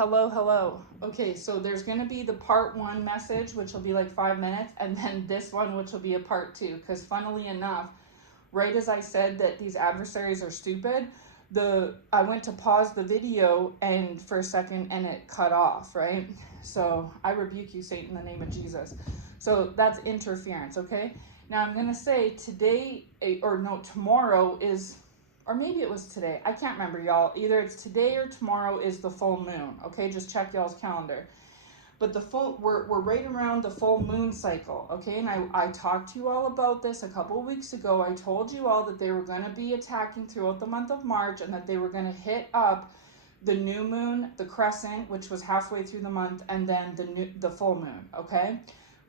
Hello. Okay, so there's going to be the part 1 message, which will be like 5 minutes, and then this one, which will be a part 2. Because funnily enough, right as I said that these adversaries are stupid, I went to pause the video and for a second and it cut off, right? So I rebuke you, Satan, in the name of Jesus. So that's interference, okay? Now I'm going to say tomorrow is, or maybe it was today. I can't remember, y'all. Either it's today or tomorrow is the full moon, okay? Just check y'all's calendar. But we're right around the full moon cycle, okay? And I talked to you all about this a couple of weeks ago. I told you all that they were going to be attacking throughout the month of March and that they were going to hit up the new moon, the crescent, which was halfway through the month, and then the full moon, okay?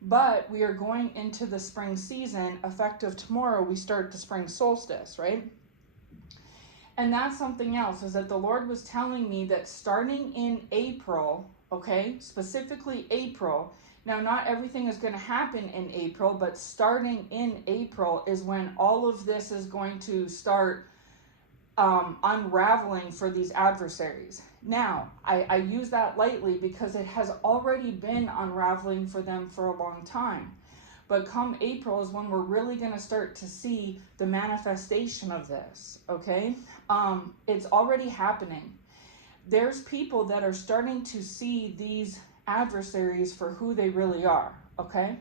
But we are going into the spring season. Effective tomorrow, we start the spring solstice, right? And that's something else, is that the Lord was telling me that starting in April, okay, specifically April, now not everything is going to happen in April, but starting in April is when all of this is going to start unraveling for these adversaries. Now, I use that lightly because it has already been unraveling for them for a long time. But come April is when we're really going to start to see the manifestation of this, okay? It's already happening. There's people that are starting to see these adversaries for who they really are, okay?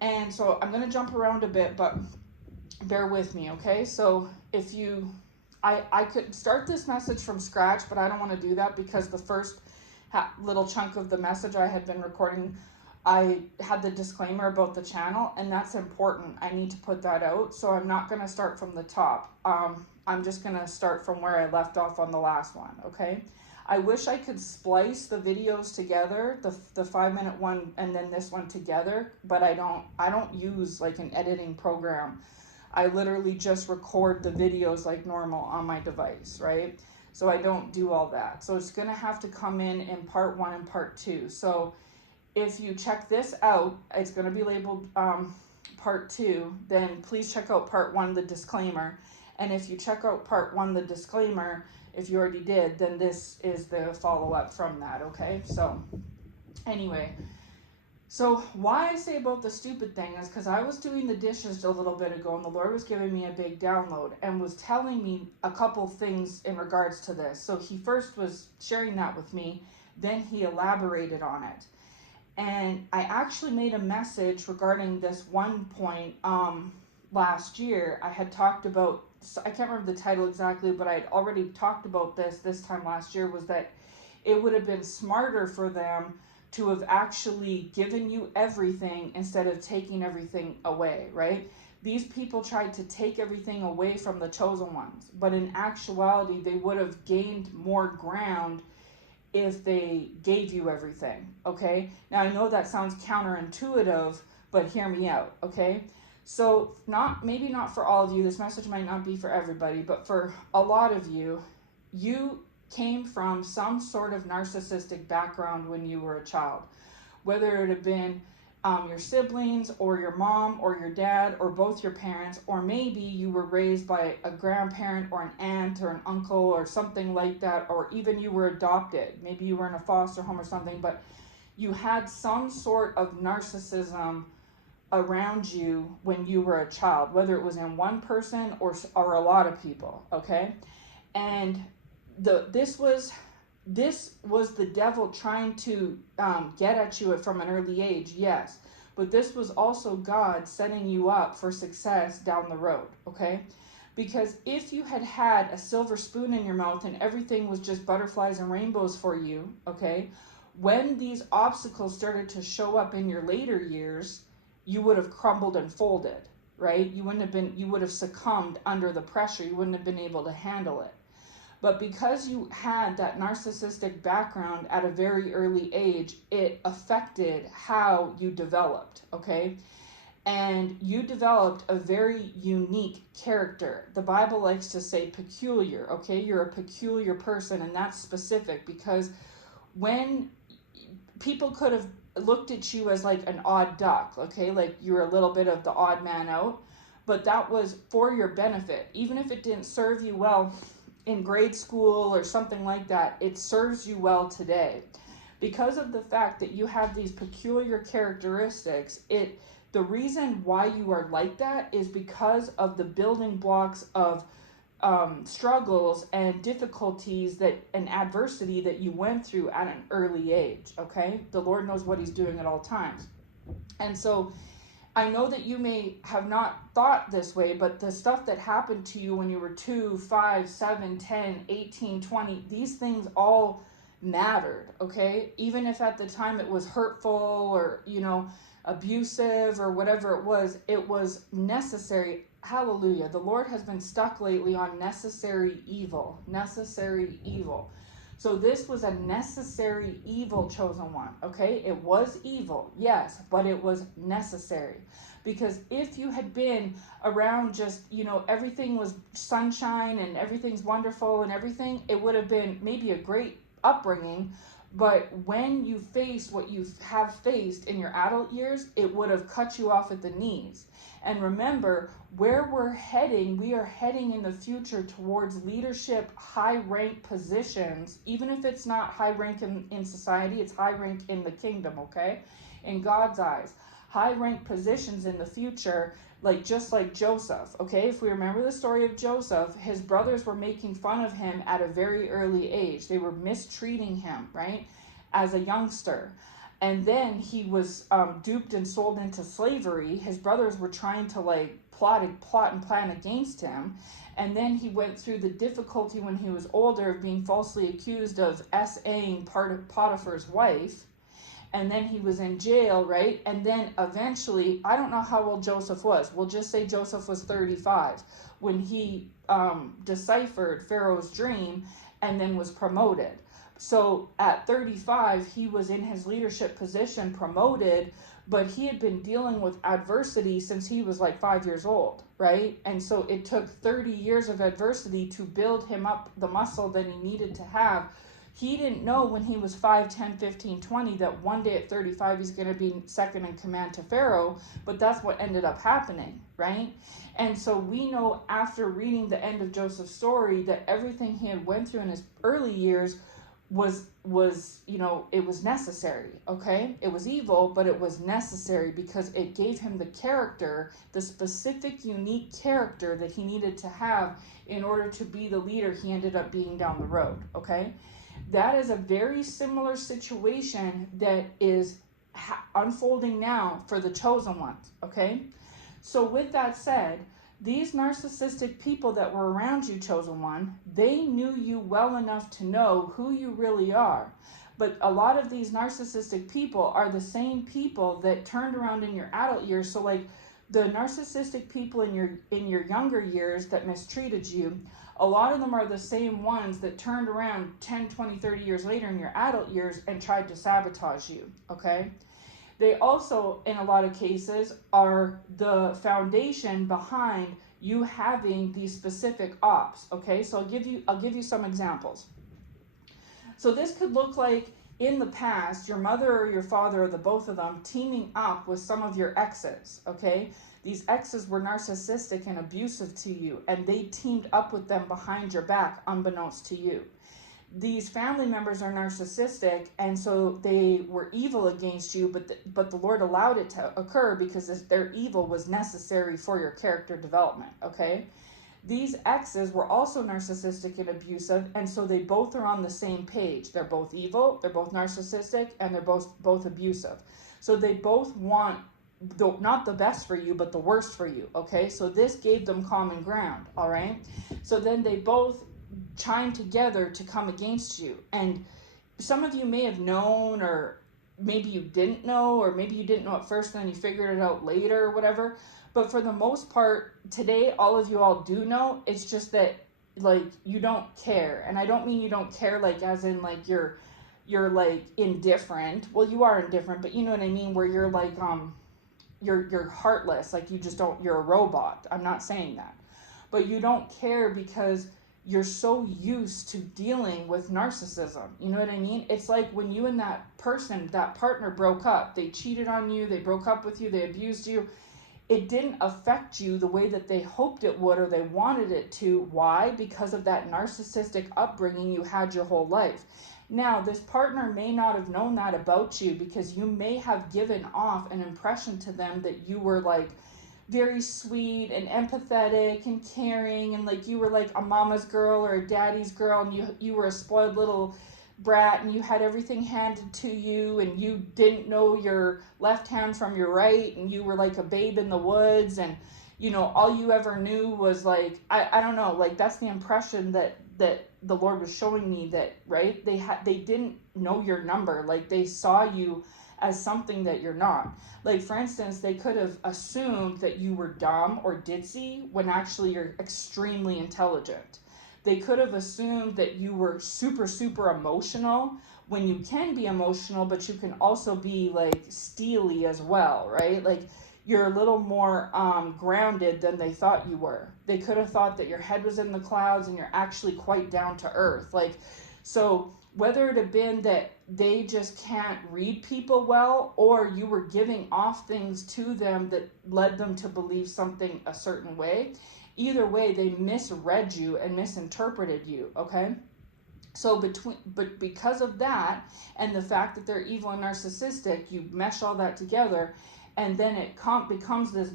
And so I'm going to jump around a bit, but bear with me, okay? So I could start this message from scratch, but I don't want to do that because the first little chunk of the message I had been recording, I had the disclaimer about the channel, and that's important. I need to put that out. So I'm not going to start from the top. I'm just going to start from where I left off on the last one, okay? I wish I could splice the videos together, the 5-minute one and then this one together, but I don't use like an editing program. I literally just record the videos like normal on my device, right? So I don't do all that. So it's going to have to come in part 1 and part 2. So if you check this out, it's going to be labeled part 2. Then please check out part 1, the disclaimer. And if you check out part 1, the disclaimer, if you already did, then this is the follow-up from that, okay? So anyway, so why I say about the stupid thing is because I was doing the dishes a little bit ago and the Lord was giving me a big download and was telling me a couple things in regards to this. So he first was sharing that with me, then he elaborated on it. And I actually made a message regarding this one point last year. I had talked about, I can't remember the title exactly, but I had already talked about this time last year, was that it would have been smarter for them to have actually given you everything instead of taking everything away, right? These people tried to take everything away from the chosen ones, but in actuality, they would have gained more ground if they gave you everything, okay? Now, I know that sounds counterintuitive, but hear me out, okay? So maybe not for all of you, this message might not be for everybody, but for a lot of you, you came from some sort of narcissistic background when you were a child, whether it had been your siblings or your mom or your dad or both your parents, or maybe you were raised by a grandparent or an aunt or an uncle or something like that, or even you were adopted. Maybe you were in a foster home or something, but you had some sort of narcissism around you when you were a child, whether it was in one person or a lot of people, okay? And this was the devil trying to get at you from an early age, yes. But this was also God setting you up for success down the road, okay? Because if you had had a silver spoon in your mouth and everything was just butterflies and rainbows for you, okay, when these obstacles started to show up in your later years, you would have crumbled and folded, right? You would have succumbed under the pressure. You wouldn't have been able to handle it. But because you had that narcissistic background at a very early age, it affected how you developed, okay? And you developed a very unique character. The Bible likes to say peculiar, okay? You're a peculiar person, and that's specific because when people could have looked at you as like an odd duck, okay? Like you're a little bit of the odd man out, but that was for your benefit. Even if it didn't serve you well in grade school or something like that, it serves you well today. Because of the fact that you have these peculiar characteristics, the reason why you are like that is because of the building blocks of struggles and difficulties and adversity that you went through at an early age. Okay, the Lord knows what He's doing at all times. And so I know that you may have not thought this way, but the stuff that happened to you when you were 2, 5, 7, 10, 18, 20, these things all mattered. Okay, even if at the time it was hurtful or abusive or whatever it was necessary. Hallelujah. The Lord has been stuck lately on necessary evil. So this was a necessary evil, chosen one. Okay, it was evil, yes, but it was necessary. Because if you had been around just, everything was sunshine and everything's wonderful and everything, it would have been maybe a great upbringing. But when you faced what you have faced in your adult years, it would have cut you off at the knees. And remember, where we are heading in the future towards leadership, high rank positions. Even if it's not high rank in society, it's high rank in the kingdom, okay? In God's eyes. High rank positions in the future, just like Joseph, okay? If we remember the story of Joseph, his brothers were making fun of him at a very early age. They were mistreating him, right? As a youngster. And then he was duped and sold into slavery. His brothers were trying to plot and plan against him. And then he went through the difficulty when he was older of being falsely accused of SA-ing Potiphar's wife. And then he was in jail, right? And then eventually, I don't know how old Joseph was. We'll just say Joseph was 35 when he deciphered Pharaoh's dream and then was promoted. So at 35, he was in his leadership position, promoted, but he had been dealing with adversity since he was 5 years old, right? And so it took 30 years of adversity to build him up the muscle that he needed to have. He didn't know when he was 5, 10, 15, 20 that one day at 35 he's going to be second in command to Pharaoh, but that's what ended up happening, right? And so we know after reading the end of Joseph's story that everything he had went through in his early years was it was necessary, okay? It was evil, but it was necessary because it gave him the character, the specific, unique character that he needed to have in order to be the leader he ended up being down the road, okay? That is a very similar situation that is unfolding now for the chosen ones, okay? So with that said, these narcissistic people that were around you, chosen one, they knew you well enough to know who you really are. But a lot of these narcissistic people are the same people that turned around in your adult years. So the narcissistic people in your younger years that mistreated you, a lot of them are the same ones that turned around 10, 20, 30 years later in your adult years and tried to sabotage you, okay? They also, in a lot of cases, are the foundation behind you having these specific ops, okay? So I'll give you some examples. So this could look like in the past, your mother or your father or the both of them teaming up with some of your exes, okay? These exes were narcissistic and abusive to you, and they teamed up with them behind your back, unbeknownst to you. These family members are narcissistic, and so they were evil against you, but the Lord allowed it to occur because their evil was necessary for your character development, okay? These exes were also narcissistic and abusive, and so they both are on the same page. They're both evil, they're both narcissistic, and they're both abusive. So they both want not the best for you, but the worst for you, okay? So this gave them common ground, all right? So then they both chime together to come against you. And some of you may have known, or maybe you didn't know, or maybe you didn't know at first and then you figured it out later or whatever. But for the most part, today, all of you all do know. It's just that, you don't care. And I don't mean you don't care, as in, you're indifferent. Well, you are indifferent, but you know what I mean? Where you're, you're heartless. You just don't, you're a robot. I'm not saying that. But you don't care because you're so used to dealing with narcissism. You know what I mean? It's like when you and that partner broke up. They cheated on you. They broke up with you. They abused you. it didn't affect you the way that they hoped it would or they wanted it to. Why? Because of that narcissistic upbringing you had your whole life. Now, this partner may not have known that about you, because you may have given off an impression to them that you were like very sweet and empathetic and caring, and like you were like a mama's girl or a daddy's girl, and you were a spoiled little brat, and you had everything handed to you, and you didn't know your left hand from your right, and you were like a babe in the woods, and all you ever knew was like, I don't know, like that's the impression that the Lord was showing me, that right, they didn't know your number, like they saw you as something that you're not. Like, for instance, they could have assumed that you were dumb or ditzy when actually you're extremely intelligent. They could have assumed that you were super, super emotional when you can be emotional, but you can also be like steely as well, right? Like you're a little more grounded than they thought you were. They could have thought that your head was in the clouds and you're actually quite down to earth. Like, so whether it had been that they just can't read people well, or you were giving off things to them that led them to believe something a certain way, either way, they misread you and misinterpreted you, okay? So but because of that, and the fact that they're evil and narcissistic, you mesh all that together, and then it becomes this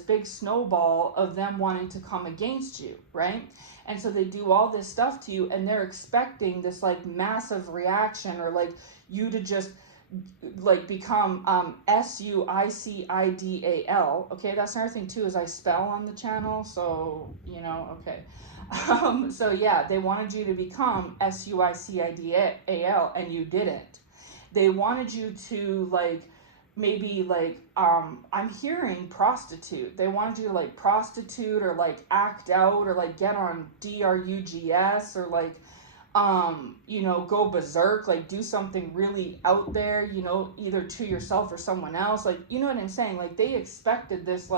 big snowball of them wanting to come against you, right? And so they do all this stuff to you, and they're expecting this like massive reaction, or like you to just like become suicidal. Okay, that's another thing too, is I spell on the channel, so okay. So yeah, they wanted you to become suicidal, and you didn't. They wanted you to like maybe like I'm hearing prostitute. They wanted you to like prostitute, or like act out, or like get on drugs, or like go berserk, like do something really out there, either to yourself or someone else. Like, you know what I'm saying? Like they expected this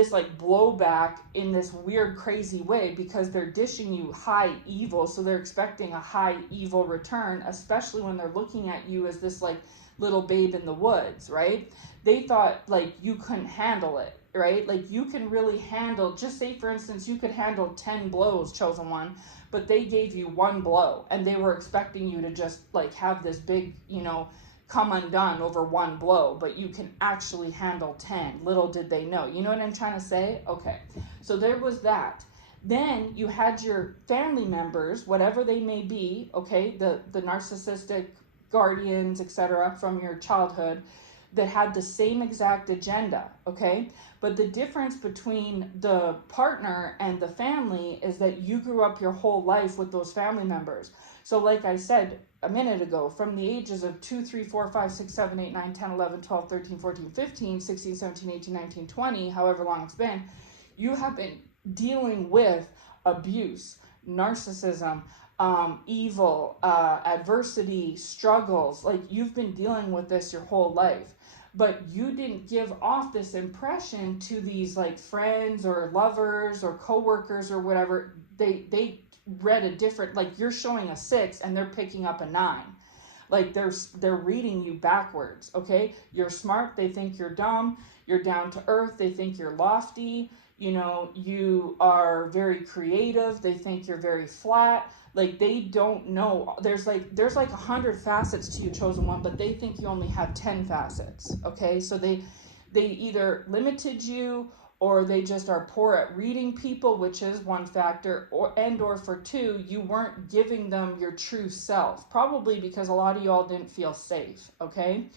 blowback in this weird, crazy way, because they're dishing you high evil. So they're expecting a high evil return, especially when they're looking at you as this like little babe in the woods, right? They thought like you couldn't handle it, right? Like you can really handle, just say for instance, you could handle 10 blows, chosen one, but they gave you one blow, and they were expecting you to just like have this big, come undone over one blow, but you can actually handle 10. Little did they know. You know what I'm trying to say? Okay. So there was that. Then you had your family members, whatever they may be, okay, the narcissistic guardians, etc., from your childhood, that had the same exact agenda, okay? But the difference between the partner and the family is that you grew up your whole life with those family members. So like I said a minute ago, from the ages of 2, 3, 4, 5, 6, 7, 8, 9, 10, 11, 12, 13, 14, 15, 16, 17, 18, 19, 20, however long it's been, you have been dealing with abuse, narcissism, evil, adversity, struggles. Like you've been dealing with this your whole life, but you didn't give off this impression to these like friends or lovers or coworkers or whatever. They read a different, like you're showing a 6 and they're picking up a 9. Like they're reading you backwards, okay? You're smart, they think you're dumb. You're down to earth, they think you're lofty. You are very creative, they think you're very flat. Like they don't know. There's like 100 facets to you, chosen one, but they think you only have 10 facets. Okay, so they either limited you, or they just are poor at reading people, which is one factor, or for 2, you weren't giving them your true self, probably because a lot of y'all didn't feel safe. Okay,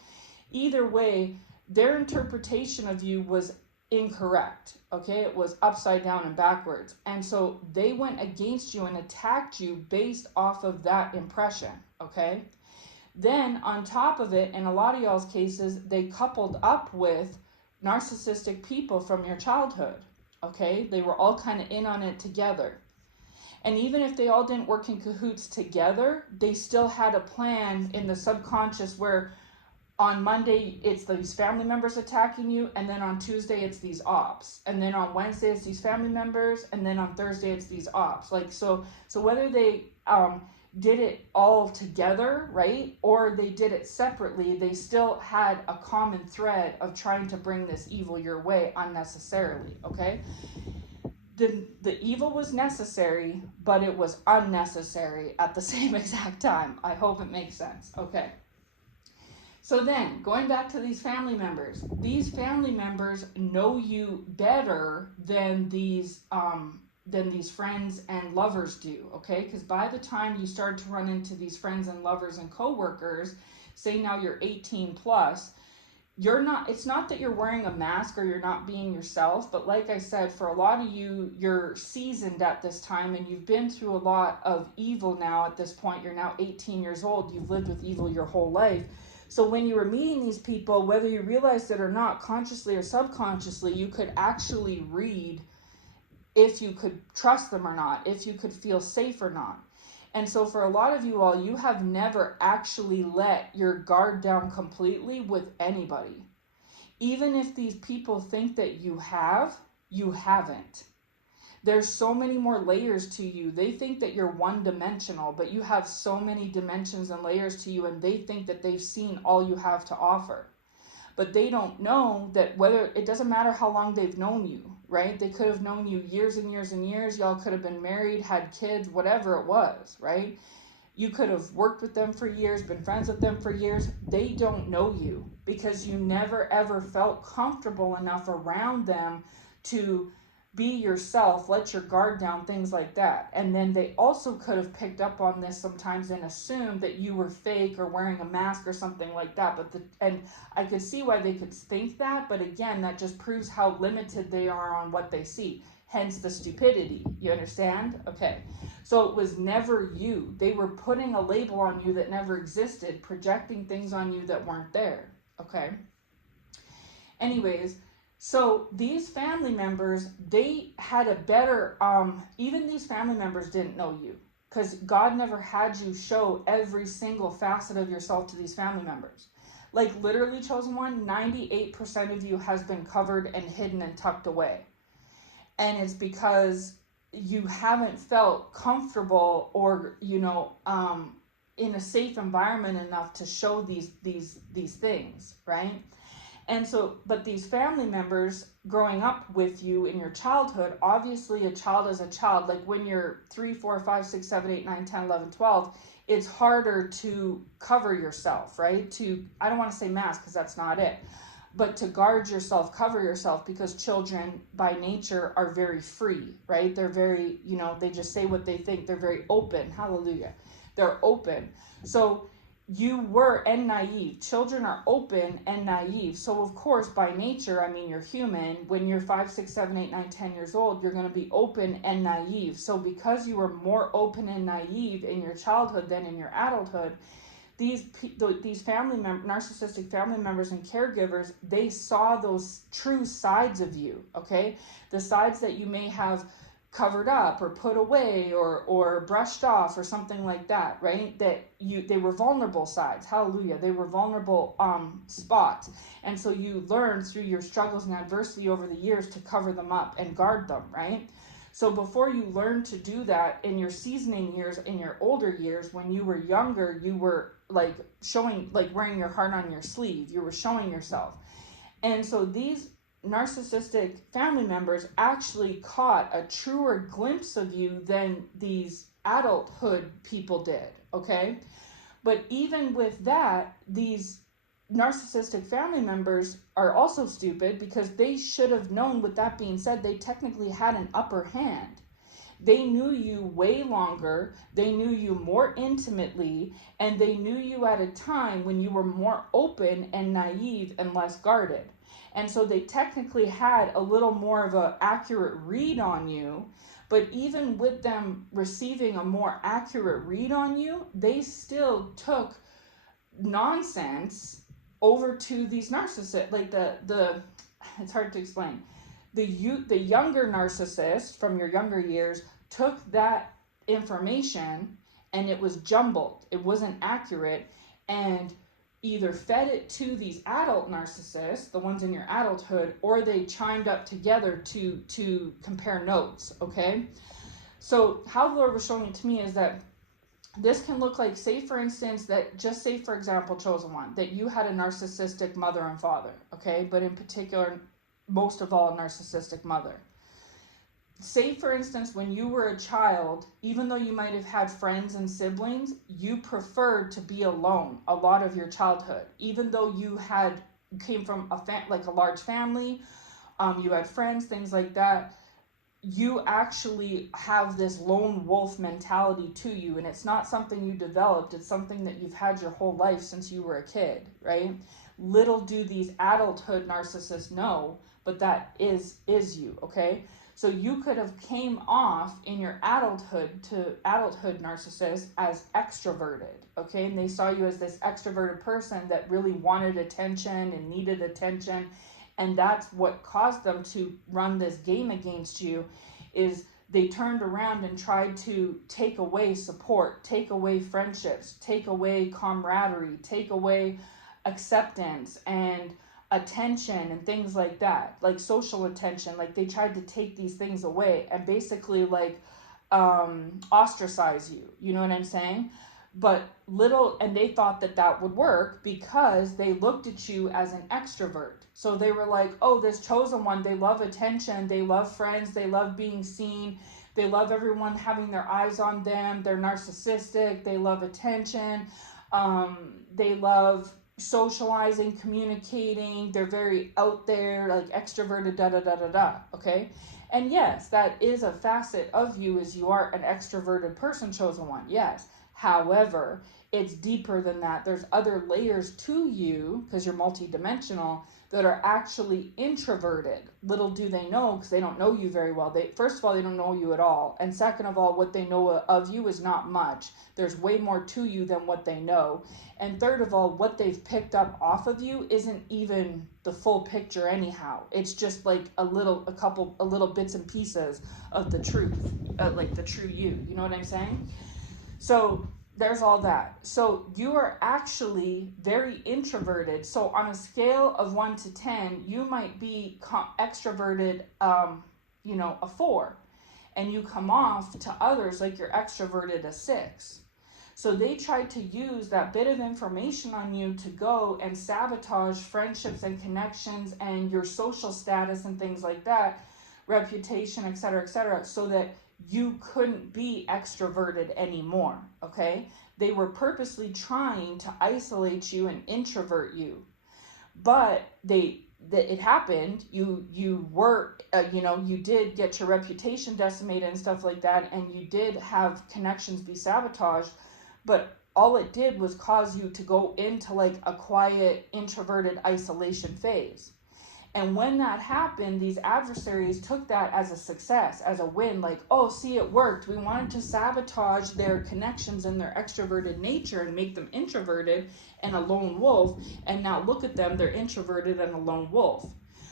either way, their interpretation of you was incorrect. Okay, it was upside down and backwards, and so they went against you and attacked you based off of that impression. Okay, then on top of it, in a lot of y'all's cases, they coupled up with narcissistic people from your childhood. Okay, they were all kind of in on it together, and even if they all didn't work in cahoots together, they still had a plan in the subconscious where on Monday, it's these family members attacking you, and then on Tuesday, it's these ops. And then on Wednesday, it's these family members, and then on Thursday, it's these ops. Like, so whether they did it all together, right? Or they did it separately, they still had a common thread of trying to bring this evil your way unnecessarily, okay? The evil was necessary, but it was unnecessary at the same exact time. I hope it makes sense. Okay. So then, going back to these family members know you better than these friends and lovers do, okay? Because by the time you start to run into these friends and lovers and coworkers, say now you're 18 plus, it's not that you're wearing a mask or you're not being yourself, but like I said, for a lot of you, you're seasoned at this time and you've been through a lot of evil now at this point. You're now 18 years old. You've lived with evil your whole life. So when you were meeting these people, whether you realized it or not, consciously or subconsciously, you could actually read if you could trust them or not, if you could feel safe or not. And so for a lot of you all, you have never actually let your guard down completely with anybody. Even if these people think that you have, you haven't. There's so many more layers to you. They think that you're one-dimensional, but you have so many dimensions and layers to you, and they think that they've seen all you have to offer. But they don't know that it doesn't matter how long they've known you, right? They could have known you years and years and years. Y'all could have been married, had kids, whatever it was, right? You could have worked with them for years, been friends with them for years. They don't know you because you never ever felt comfortable enough around them to be yourself, let your guard down, things like that. And then they also could have picked up on this sometimes and assumed that you were fake or wearing a mask or something like that. And I could see why they could think that, but again, that just proves how limited they are on what they see. Hence the stupidity. You understand? Okay. So it was never you. They were putting a label on you that never existed, projecting things on you that weren't there. Okay. Anyways, so these family members, they had a better, even these family members didn't know you because God never had you show every single facet of yourself to these family members. Like literally, chosen one, 98% of you has been covered and hidden and tucked away. And it's because you haven't felt comfortable or, in a safe environment enough to show these things, right? And so, but these family members growing up with you in your childhood, obviously a child is a child. Like when you're 3, 4, 5, 6, 7, 8, 9, 10, 11, 12, it's harder to cover yourself, right? I don't want to say mask because that's not it, but to guard yourself, cover yourself, because children by nature are very free, right? They're very, they just say what they think. They're very open. Hallelujah. They're open. So you were and naive. Children are open and naive. So of course, by nature, you're human. When you're 5, 6, 7, 8, 9, 10 years old, you're going to be open and naive. So because you were more open and naive in your childhood than in your adulthood, these narcissistic family members and caregivers, they saw those true sides of you, okay? The sides that you may have covered up or put away or brushed off or something like that, right? They were vulnerable sides. Hallelujah. They were vulnerable spots. And so you learned through your struggles and adversity over the years to cover them up and guard them, right? So before you learned to do that in your seasoning years, in your older years, when you were younger, you were wearing your heart on your sleeve. You were showing yourself. And so these narcissistic family members actually caught a truer glimpse of you than these adulthood people did, okay? But even with that, these narcissistic family members are also stupid because they should have known. With that being said, they technically had an upper hand. They knew you way longer, they knew you more intimately, and they knew you at a time when you were more open and naive and less guarded. And so they technically had a little more of an accurate read on you, but even with them receiving a more accurate read on you, they still took nonsense over to these narcissists. Like it's hard to explain. The younger narcissist from your younger years took that information and it was jumbled. It wasn't accurate, and either fed it to these adult narcissists, the ones in your adulthood, or they chimed up together to compare notes, okay? So how the Lord was showing it to me is that This can look like, say for instance, that just say for example, chosen one, that you had a narcissistic mother and father, okay? But in particular, most of all, a narcissistic mother. Say for instance, when you were a child, even though you might have had friends and siblings, you preferred to be alone a lot of your childhood, even though you came from like a large family, you had friends, things like that. You actually have this lone wolf mentality to you, and it's not something you developed, it's something that you've had your whole life since you were a kid, right? Little do these adulthood narcissists know, but that is you, okay? So you could have came off in your adulthood narcissist as extroverted, okay? And they saw you as this extroverted person that really wanted attention and needed attention, and that's what caused them to run this game against you. Is they turned around and tried to take away support, take away friendships, take away camaraderie, take away acceptance and attention and things like that, like social attention. Like they tried to take these things away and basically like ostracize you, you know what I'm saying? But and they thought that that would work because they looked at you as an extrovert. So they were like, oh, this chosen one, they love attention, they love friends, they love being seen, they love everyone having their eyes on them, they're narcissistic, they love attention, they love socializing, communicating, they're very out there, like extroverted, da da da da da, okay? And yes, that is a facet of you, is you are an extroverted person, chosen one, yes. However, it's deeper than that. There's other layers to you, because you're multidimensional, that are actually introverted. Little do they know, because they don't know you very well. First of all, they don't know you at all. And second of all, what they know of you is not much. There's way more to you than what they know. And third of all, what they've picked up off of you isn't even the full picture anyhow. It's just like a little bits and pieces of the truth, like the true you. You know what I'm saying? So there's all that. So you are actually very introverted. So on a scale of 1 to 10, you might be extroverted, a 4. And you come off to others like you're extroverted a 6. So they tried to use that bit of information on you to go and sabotage friendships and connections and your social status and things like that, reputation, etc., so that you couldn't be extroverted anymore, okay? They were purposely trying to isolate you and introvert you. But it happened. You were, you did get your reputation decimated and stuff like that, and you did have connections be sabotaged, but all it did was cause you to go into like a quiet, introverted isolation phase. And when that happened, these adversaries took that as a success, as a win, like, oh, see, it worked. We wanted to sabotage their connections and their extroverted nature and make them introverted and a lone wolf. And now look at them, they're introverted and a lone wolf.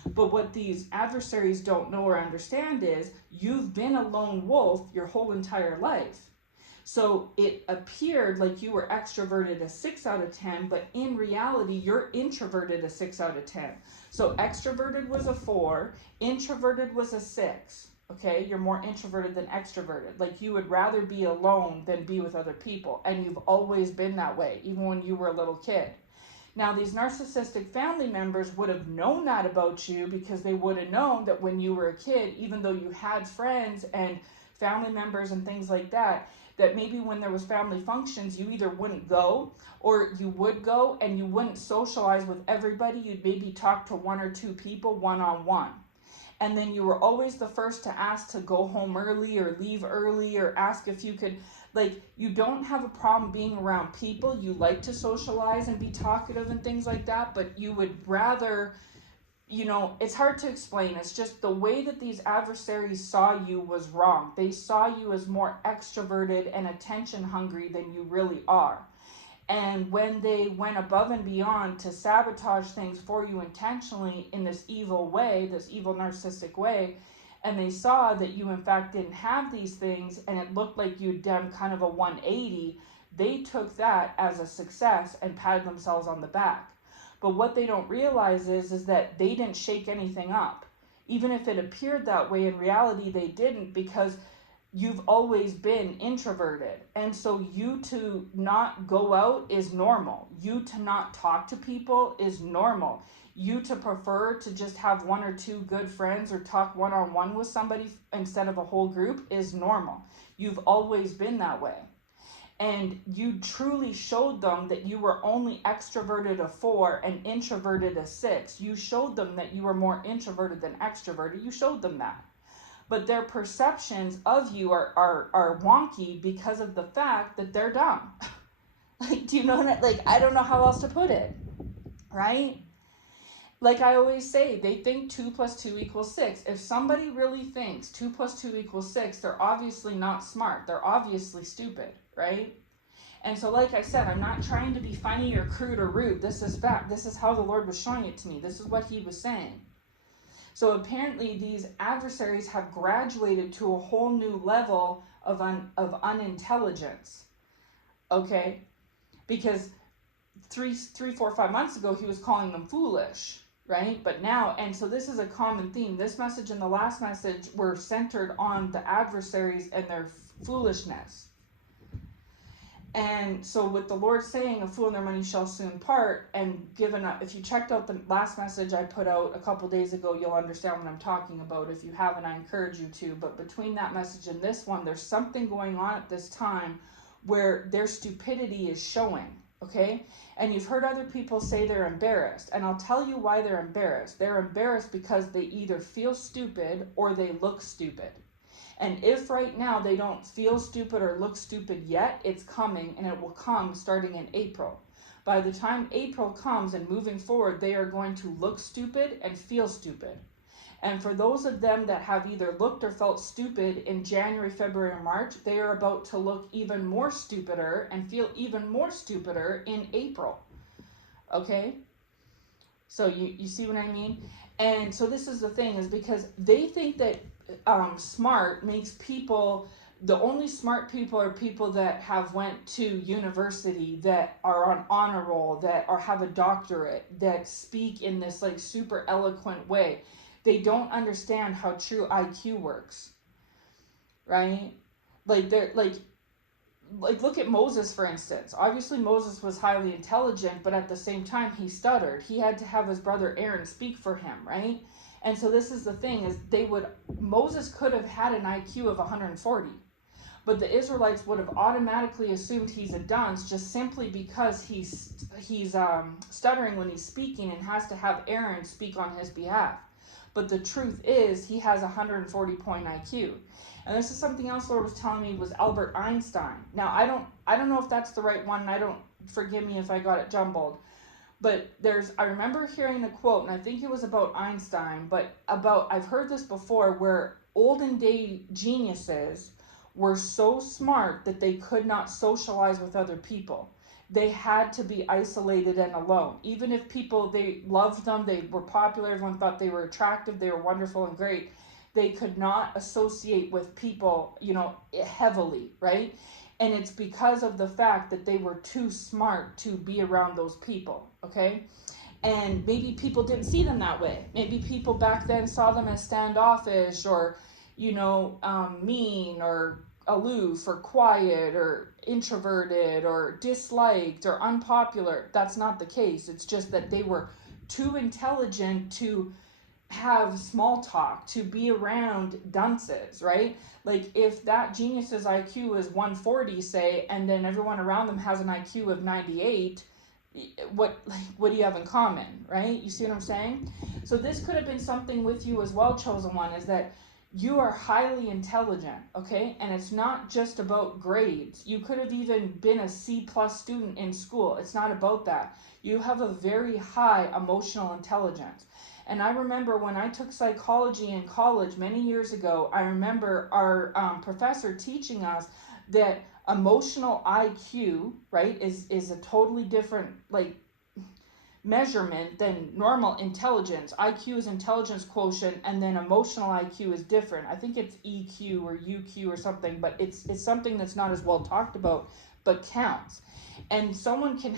But what these adversaries don't know or understand is you've been a lone wolf your whole entire life. So it appeared like you were extroverted a 6 out of 10, but in reality, you're introverted a 6 out of 10. So extroverted was a 4, introverted was a 6. Okay, you're more introverted than extroverted. Like you would rather be alone than be with other people. And you've always been that way, even when you were a little kid. Now, these narcissistic family members would have known that about you because they would have known that when you were a kid, even though you had friends and family members and things like that, that maybe when there was family functions, you either wouldn't go or you would go and you wouldn't socialize with everybody. You'd maybe talk to 1 or 2 people one-on-one. And then you were always the first to ask to go home early or leave early or ask if you could, like, you don't have a problem being around people. You like to socialize and be talkative and things like that, but you would rather, it's hard to explain. It's just the way that these adversaries saw you was wrong. They saw you as more extroverted and attention hungry than you really are. And when they went above and beyond to sabotage things for you intentionally in this evil way, this evil narcissistic way, and they saw that you in fact didn't have these things and it looked like you'd done kind of a 180, they took that as a success and patted themselves on the back. But what they don't realize is that they didn't shake anything up. Even if it appeared that way, in reality they didn't, because you've always been introverted. And so you to not go out is normal. You to not talk to people is normal. You to prefer to just have one or two good friends or talk one-on-one with somebody instead of a whole group is normal. You've always been that way. And you truly showed them that you were only extroverted a 4 and introverted a 6. You showed them that you were more introverted than extroverted. You showed them that. But their perceptions of you are wonky because of the fact that they're dumb. Like, do you know that? Like, I don't know how else to put it, right? Like I always say, they think 2 + 2 = 6. If somebody really thinks 2 + 2 = 6, they're obviously not smart. They're obviously stupid, right? And so, like I said, I'm not trying to be funny or crude or rude. This is fact. This is how the Lord was showing it to me. This is what he was saying. So apparently these adversaries have graduated to a whole new level of unintelligence, okay? Because 3, 4, 5 months ago, he was calling them foolish, right? But now, and so this is a common theme. This message and the last message were centered on the adversaries and their foolishness. And so with the Lord saying, a fool and their money shall soon part, and given up, if you checked out the last message I put out a couple days ago, you'll understand what I'm talking about. If you haven't, I encourage you to. But between that message and this one, there's something going on at this time where their stupidity is showing, okay? And you've heard other people say they're embarrassed. And I'll tell you why they're embarrassed. They're embarrassed because they either feel stupid or they look stupid. And if right now they don't feel stupid or look stupid yet, it's coming, and it will come starting in April. By the time April comes and moving forward, they are going to look stupid and feel stupid. And for those of them that have either looked or felt stupid in January, February, or March, they are about to look even more stupider and feel even more stupider in April. Okay? So you see what I mean? And so this is the thing, is because they think that smart makes people, the only smart people are people that have went to university, that are on honor roll, that have a doctorate, that speak in this like super eloquent way. They don't understand how true IQ works, right? Like they're like look at Moses, for instance. Obviously Moses was highly intelligent, but at the same time he stuttered. He had to have his brother Aaron speak for him, right? And so this is the thing, is Moses could have had an IQ of 140, but the Israelites would have automatically assumed he's a dunce just simply because he's stuttering when he's speaking and has to have Aaron speak on his behalf. But the truth is, he has 140 point IQ. And this is something else the Lord was telling me, was Albert Einstein. Now, I don't know if that's the right one, and forgive me if I got it jumbled. But I remember hearing a quote, and I think it was about Einstein, but I've heard this before, where olden day geniuses were so smart that they could not socialize with other people. They had to be isolated and alone. Even if they loved them, they were popular, everyone thought they were attractive, they were wonderful and great, they could not associate with people, heavily, right? And it's because of the fact that they were too smart to be around those people, okay? And maybe people didn't see them that way. Maybe people back then saw them as standoffish or, mean or aloof or quiet or introverted or disliked or unpopular. That's not the case. It's just that they were too intelligent to have small talk, to be around dunces, right? Like if that genius's IQ is 140, say, and then everyone around them has an IQ of 98, what do you have in common, right? You see what I'm saying? So this could have been something with you as well, chosen one, is that you are highly intelligent, okay? And it's not just about grades. You could have even been a C+ student in school. It's not about that. You have a very high emotional intelligence. And I remember when I took psychology in college many years ago, I remember our professor teaching us that emotional IQ, right, is a totally different measurement than normal intelligence. IQ is intelligence quotient, and then emotional IQ is different. I think it's EQ or UQ or something, but it's something that's not as well talked about, but counts. And someone can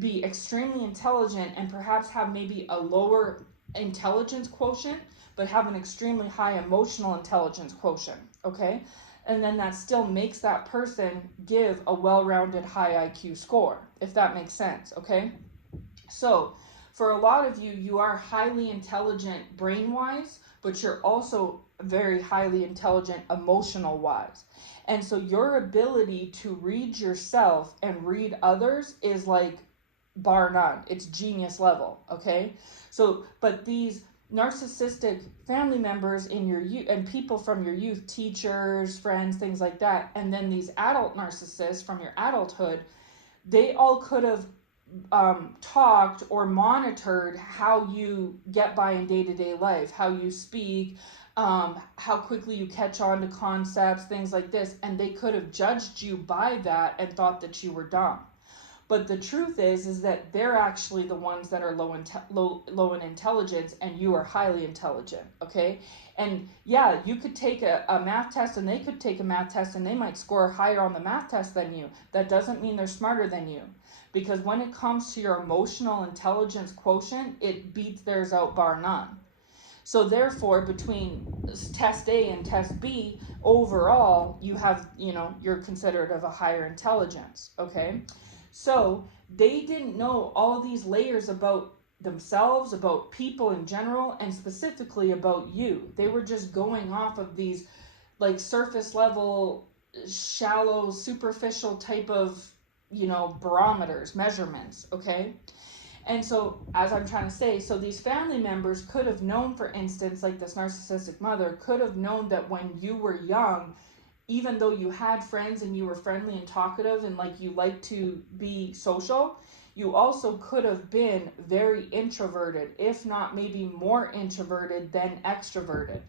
be extremely intelligent and perhaps have maybe a lower intelligence quotient, but have an extremely high emotional intelligence quotient, okay? and then that still makes that person give a well-rounded high IQ score, if that makes sense, okay? So for a lot of you, you are highly intelligent brain-wise, but you're also very highly intelligent emotional-wise. And so your ability to read yourself and read others is like bar none. It's genius level, okay? So, but these narcissistic family members in your youth and people from your youth, teachers, friends, things like that, and then these adult narcissists from your adulthood, they all could have talked or monitored how you get by in day-to-day life, how you speak, how quickly you catch on to concepts, things like this, and they could have judged you by that and thought that you were dumb. But the truth is that they're actually the ones that are low in intelligence, and you are highly intelligent, okay? And yeah, you could take a math test, and they could take a math test, and they might score higher on the math test than you. That doesn't mean they're smarter than you. Because when it comes to your emotional intelligence quotient, it beats theirs out bar none. So therefore, between test A and test B, overall, you have, you're considered of a higher intelligence, okay? So they didn't know all these layers about themselves, about people in general, and specifically about you. They were just going off of these like surface level, shallow, superficial type of, barometers, measurements, okay? And so, as I'm trying to say, so these family members could have known, for instance, like this narcissistic mother could have known that when you were young, even though you had friends and you were friendly and talkative and like you liked to be social, you also could have been very introverted, if not maybe more introverted than extroverted.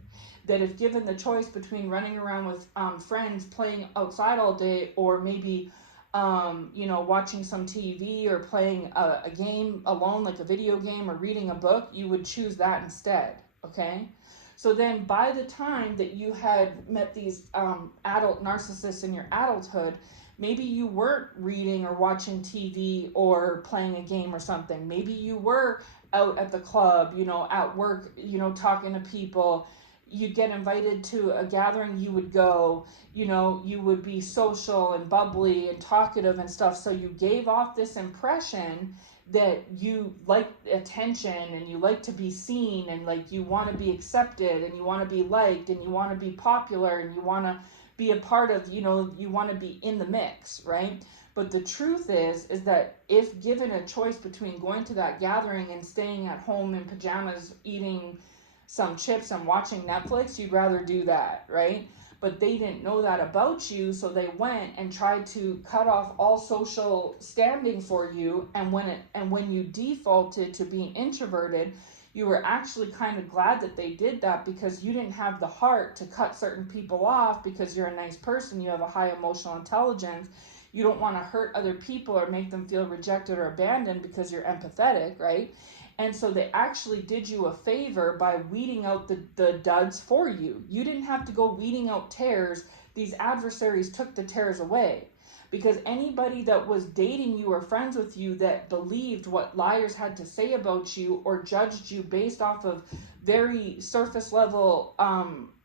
That if given the choice between running around with friends playing outside all day, or maybe watching some TV or playing a game alone, like a video game, or reading a book, you would choose that instead, okay? So then by the time that you had met these adult narcissists in your adulthood, maybe you weren't reading or watching TV or playing a game or something. Maybe you were out at the club, at work, talking to people. You'd get invited to a gathering, you would go, you would be social and bubbly and talkative and stuff. So you gave off this impression that you like attention and you like to be seen and like you want to be accepted and you want to be liked and you want to be popular and you want to be a part of, you want to be in the mix, right? But the truth is that if given a choice between going to that gathering and staying at home in pajamas, eating some chips and watching Netflix, you'd rather do that, right? But they didn't know that about you, so they went and tried to cut off all social standing for you. And when you defaulted to being introverted, you were actually kind of glad that they did that, because you didn't have the heart to cut certain people off because you're a nice person, you have a high emotional intelligence. You don't want to hurt other people or make them feel rejected or abandoned because you're empathetic, right? And so they actually did you a favor by weeding out the duds for you. You didn't have to go weeding out tares. These adversaries took the tares away. Because anybody that was dating you or friends with you that believed what liars had to say about you or judged you based off of very surface level,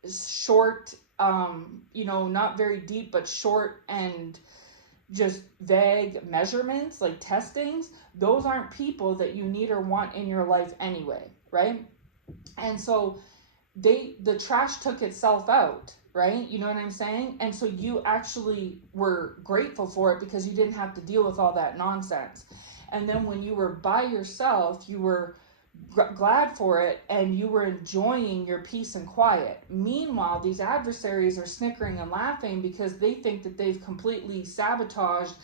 short, not very deep, but short and just vague measurements, like testings, those aren't people that you need or want in your life anyway, right? And so the trash took itself out, right? You know what I'm saying? And so you actually were grateful for it because you didn't have to deal with all that nonsense. And then when you were by yourself, you were glad for it and you were enjoying your peace and quiet. Meanwhile, these adversaries are snickering and laughing because they think that they've completely sabotaged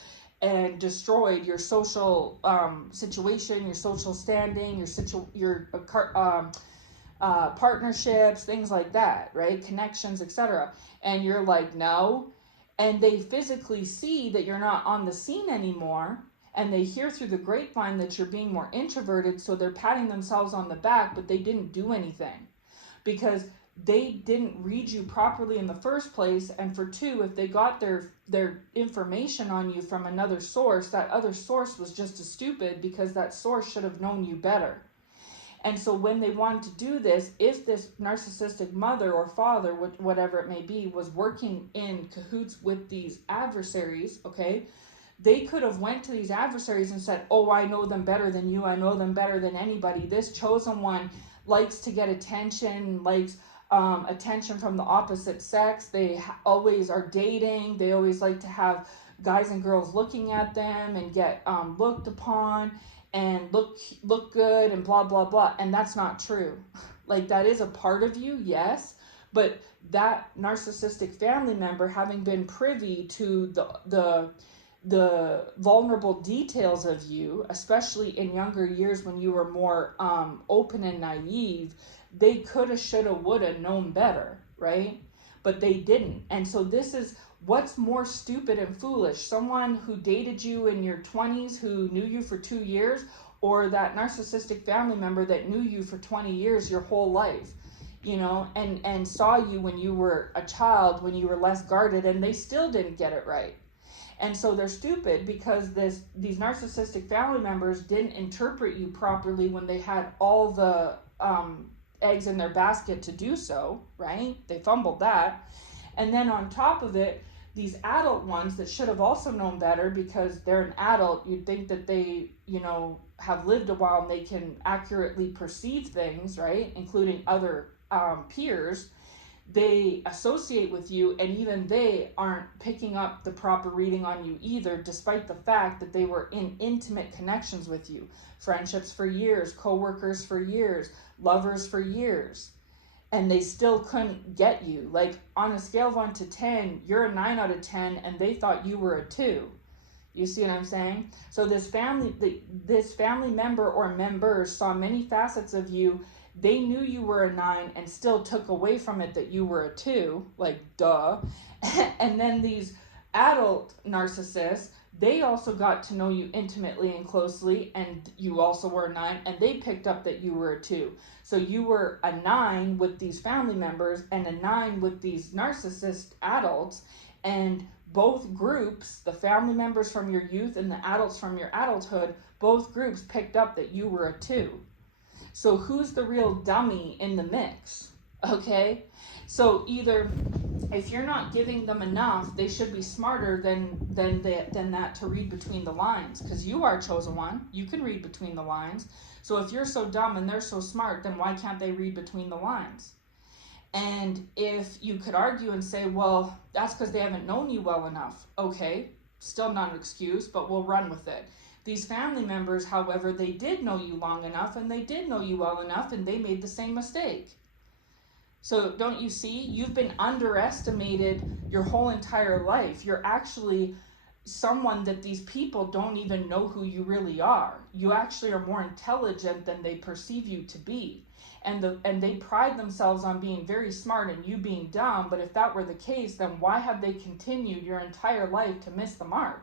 and destroyed your social situation, your social standing, your partnerships, things like that, right? Connections, etc. And you're like, no. And they physically see that you're not on the scene anymore. And they hear through the grapevine that you're being more introverted, so they're patting themselves on the back, but they didn't do anything because they didn't read you properly in the first place. And for two, if they got their information on you from another source, that other source was just as stupid because that source should have known you better. And so when they wanted to do this, if this narcissistic mother or father, whatever it may be, was working in cahoots with these adversaries, okay, they could have went to these adversaries and said, oh, I know them better than you. I know them better than anybody. This chosen one likes to get attention, likes attention from the opposite sex. They always are dating. They always like to have guys and girls looking at them and get looked upon and look good and blah, blah, blah. And that's not true. Like, that is a part of you, yes. But that narcissistic family member, having been privy to the vulnerable details of you, especially in younger years when you were more open and naive, they coulda, shoulda, woulda known better, right? But they didn't. And so this is what's more stupid and foolish: someone who dated you in your 20s who knew you for 2 years, or that narcissistic family member that knew you for 20 years, your whole life, you know, and saw you when you were a child, when you were less guarded, and they still didn't get it right. And so they're stupid because these narcissistic family members didn't interpret you properly when they had all the eggs in their basket to do so, right? They fumbled that. And then on top of it, these adult ones that should have also known better, because they're an adult, you'd think that they, you know, have lived a while and they can accurately perceive things, right? Including other peers. They associate with you, and even they aren't picking up the proper reading on you either, despite the fact that they were in intimate connections with you. Friendships for years, co-workers for years, lovers for years. And they still couldn't get you. Like, on a scale of 1 to 10, you're a 9 out of 10, and they thought you were a 2. You see what I'm saying? So this family member or members saw many facets of you. They knew you were a 9 and still took away from it that you were a 2, like, duh. And then these adult narcissists, they also got to know you intimately and closely, and you also were a 9, and they picked up that you were a 2. So you were a 9 with these family members and a 9 with these narcissist adults, and both groups, the family members from your youth and the adults from your adulthood, both groups picked up that you were a 2. So who's the real dummy in the mix? Okay? So either, if you're not giving them enough, they should be smarter than that to read between the lines, because you are a chosen one. You can read between the lines. So if you're so dumb and they're so smart, then why can't they read between the lines? And if you could argue and say, well, that's because they haven't known you well enough. Okay, still not an excuse, but we'll run with it. These family members, however, they did know you long enough, and they did know you well enough, and they made the same mistake. So don't you see? You've been underestimated your whole entire life. You're actually someone that these people don't even know who you really are. You actually are more intelligent than they perceive you to be. And they pride themselves on being very smart and you being dumb. But if that were the case, then why have they continued your entire life to miss the mark?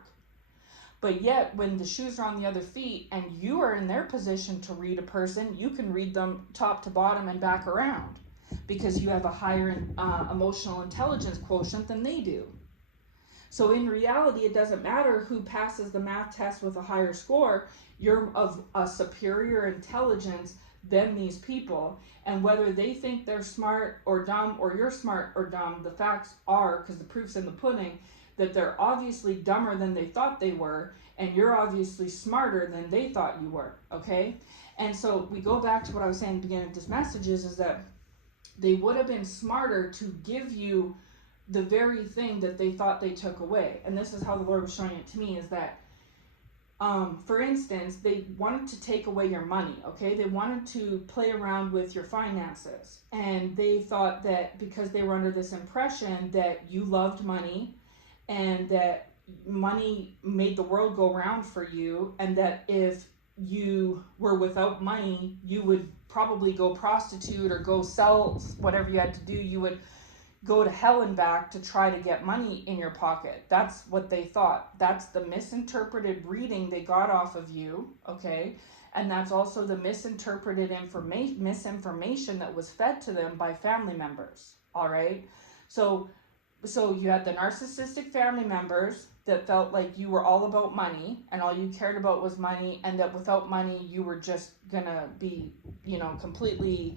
But yet, when the shoes are on the other feet and you are in their position to read a person, you can read them top to bottom and back around, because you have a higher emotional intelligence quotient than they do. So in reality, it doesn't matter who passes the math test with a higher score. You're of a superior intelligence than these people. And whether they think they're smart or dumb, or you're smart or dumb, the facts are, because the proof's in the pudding, that they're obviously dumber than they thought they were, and you're obviously smarter than they thought you were, okay? And so we go back to what I was saying at the beginning of this message is that they would have been smarter to give you the very thing that they thought they took away. And this is how the Lord was showing it to me, is that, for instance, they wanted to take away your money, okay? They wanted to play around with your finances. And they thought that because they were under this impression that you loved money, and that money made the world go round for you, and that if you were without money, you would probably go prostitute or go sell whatever you had to do. You would go to hell and back to try to get money in your pocket. That's what they thought. That's the misinterpreted reading they got off of you, okay? And that's also the misinterpreted misinformation that was fed to them by family members, all right? So you had the narcissistic family members that felt like you were all about money and all you cared about was money, and that without money you were just gonna be, completely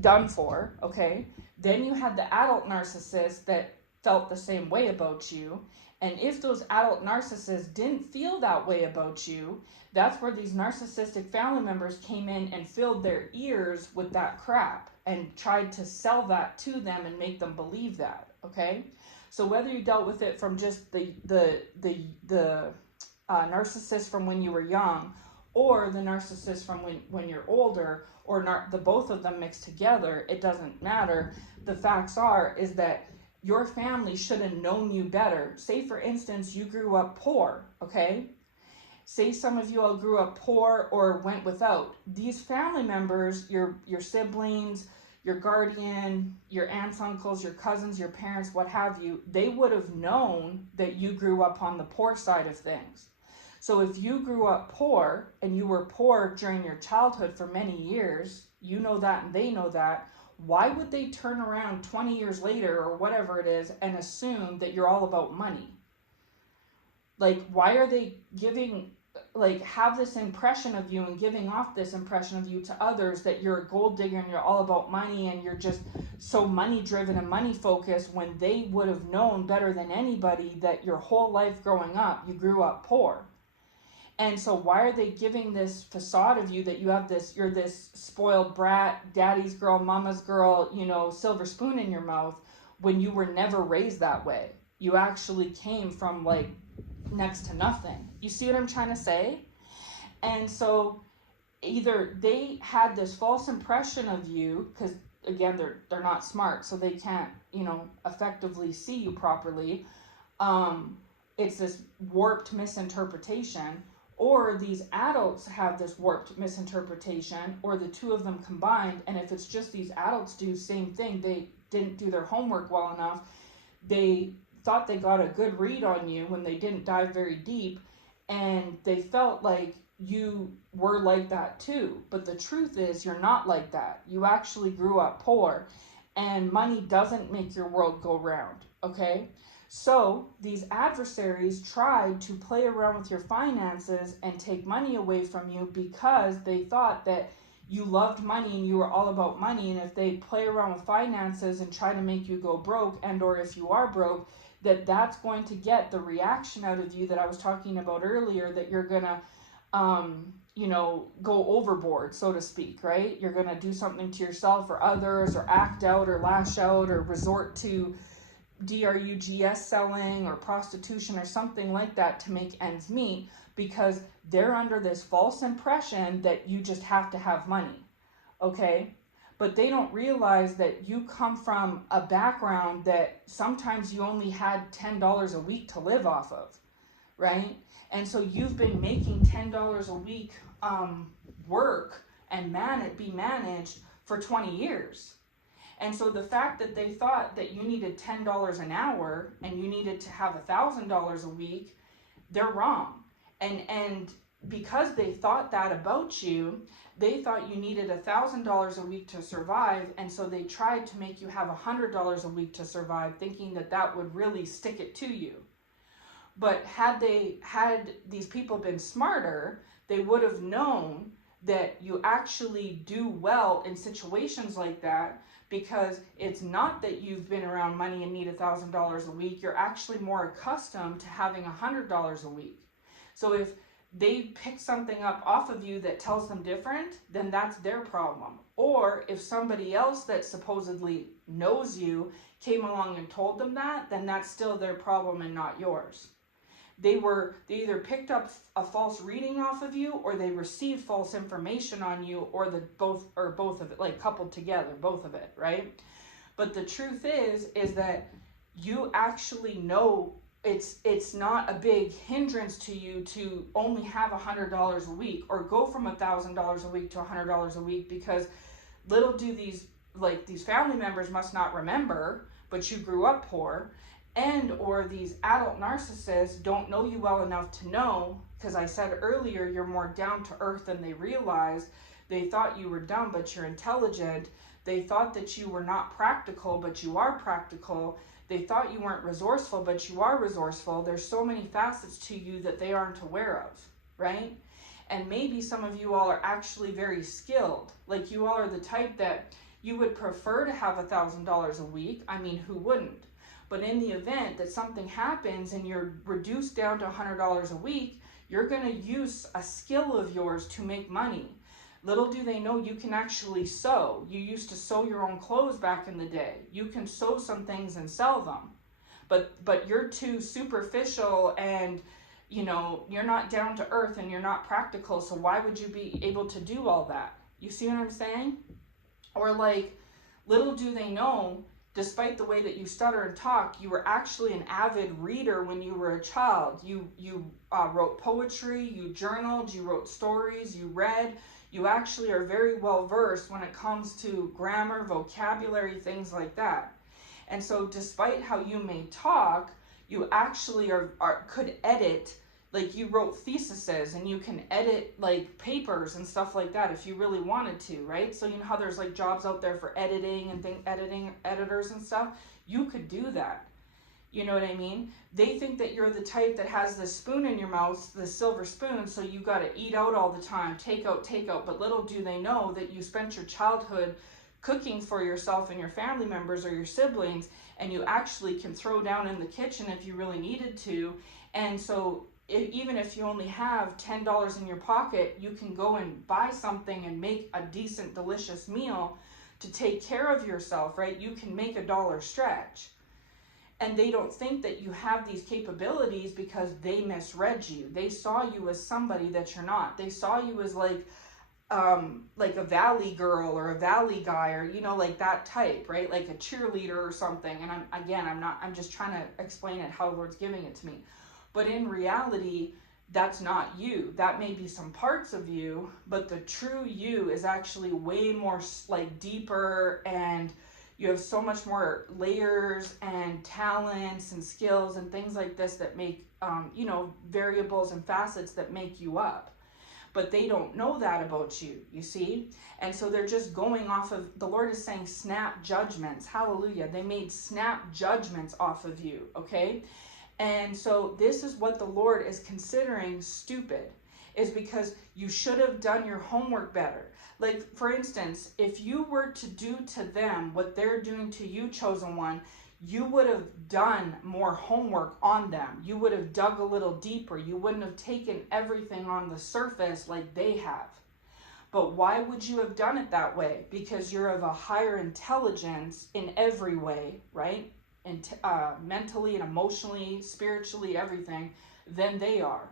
done for, okay? Then you had the adult narcissist that felt the same way about you. And if those adult narcissists didn't feel that way about you, that's where these narcissistic family members came in and filled their ears with that crap and tried to sell that to them and make them believe that, okay? So whether you dealt with it from just the narcissist from when you were young, or the narcissist from when you're older, or the both of them mixed together, it doesn't matter. The facts is that your family should have known you better. Say, for instance, you grew up poor, okay? Say some of you all grew up poor or went without. These family members, your siblings, your guardian, your aunts, uncles, your cousins, your parents, what have you, they would have known that you grew up on the poor side of things. So if you grew up poor and you were poor during your childhood for many years, you know that and they know that, why would they turn around 20 years later or whatever it is and assume that you're all about money? Like, why are they have this impression of you and giving off this impression of you to others that you're a gold digger and you're all about money and you're just so money driven and money focused, when they would have known better than anybody that your whole life growing up, you grew up poor? And so why are they giving this facade of you that you're this spoiled brat, daddy's girl, mama's girl, silver spoon in your mouth, when you were never raised that way? You actually came from next to nothing. You see what I'm trying to say? And so either they had this false impression of you, because again, they're not smart, so they can't, effectively see you properly. It's this warped misinterpretation. Or these adults have this warped misinterpretation, or the two of them combined. And if it's just these adults do same thing, they didn't do their homework well enough. They thought they got a good read on you when they didn't dive very deep, and they felt like you were like that too. But the truth is, you're not like that. You actually grew up poor, and money doesn't make your world go round, okay? So these adversaries tried to play around with your finances and take money away from you because they thought that you loved money and you were all about money. And if they play around with finances and try to make you go broke, and or if you are broke, that's going to get the reaction out of you that I was talking about earlier, that you're gonna go overboard, so to speak, right? You're gonna do something to yourself or others, or act out or lash out or resort to drugs selling or prostitution or something like that to make ends meet, because they're under this false impression that you just have to have money, okay? But they don't realize that you come from a background that sometimes you only had $10 a week to live off of, right? And so you've been making $10 a week work and be managed for 20 years. And so the fact that they thought that you needed $10 an hour and you needed to have $1,000 a week, they're wrong. And because they thought that about you, they thought you needed $1,000 a week to survive, and so they tried to make you have $100 a week to survive, thinking that would really stick it to you. But had these people been smarter, they would have known that you actually do well in situations like that, because it's not that you've been around money and need $1,000 a week. You're actually more accustomed to having $100 a week. So if they pick something up off of you that tells them different, then that's their problem. Or if somebody else that supposedly knows you came along and told them that, then that's still their problem and not yours. They either picked up a false reading off of you, or they received false information on you, or both of it, coupled together, both of it, right? But the truth is that you actually know it's not a big hindrance to you to only have $100 a week, or go from $1,000 a week to $100 a week, because little do these family members must not remember, but you grew up poor. And or these adult narcissists don't know you well enough to know, because I said earlier, you're more down to earth than they realized. They thought you were dumb, but you're intelligent. They thought that you were not practical, but you are practical. they thought you weren't resourceful, but you are resourceful. There's so many facets to you that they aren't aware of, right? And maybe some of you all are actually very skilled. Like you all are the type that you would prefer to have $1,000 a week. I mean, who wouldn't? But in the event that something happens and you're reduced down to $100 a week, you're going to use a skill of yours to make money. Little do they know you can actually sew. You used to sew your own clothes back in the day. You can sew some things and sell them. But you're too superficial, and you're not down to earth, and you're not practical. So why would you be able to do all that? You see what I'm saying? Or like, little do they know, despite the way that you stutter and talk, you were actually an avid reader when you were a child. You wrote poetry, you journaled, you wrote stories, you read. You actually are very well versed when it comes to grammar, vocabulary, things like that. And so despite how you may talk, you actually could edit. Like you wrote theses, and you can edit like papers and stuff like that if you really wanted to, right? So you know how there's like jobs out there for editing and editing editors and stuff? You could do that. You know what I mean? They think that you're the type that has the spoon in your mouth, the silver spoon, so you got to eat out all the time, take out. But little do they know that you spent your childhood cooking for yourself and your family members or your siblings, and you actually can throw down in the kitchen if you really needed to. And so even if you only have $10 in your pocket, you can go and buy something and make a decent, delicious meal to take care of yourself, right? You can make $1 stretch. And they don't think that you have these capabilities because they misread you. They saw you as somebody that you're not. They saw you as like a valley girl or a valley guy, or like that type, right? Like a cheerleader or something. And I'm just trying to explain it how the Lord's giving it to me. But in reality, that's not you. That may be some parts of you, but the true you is actually way more like deeper, and you have so much more layers and talents and skills and things like this that make, variables and facets that make you up. But they don't know that about you, you see? And so they're just going off of, the Lord is saying snap judgments. Hallelujah. They made snap judgments off of you, okay? And so this is what the Lord is considering stupid, is because you should have done your homework better. Like, for instance, if you were to do to them what they're doing to you, chosen one, you would have done more homework on them. You would have dug a little deeper. You wouldn't have taken everything on the surface like they have. But why would you have done it that way? Because you're of a higher intelligence in every way, right? And mentally and emotionally, spiritually, everything, than they are.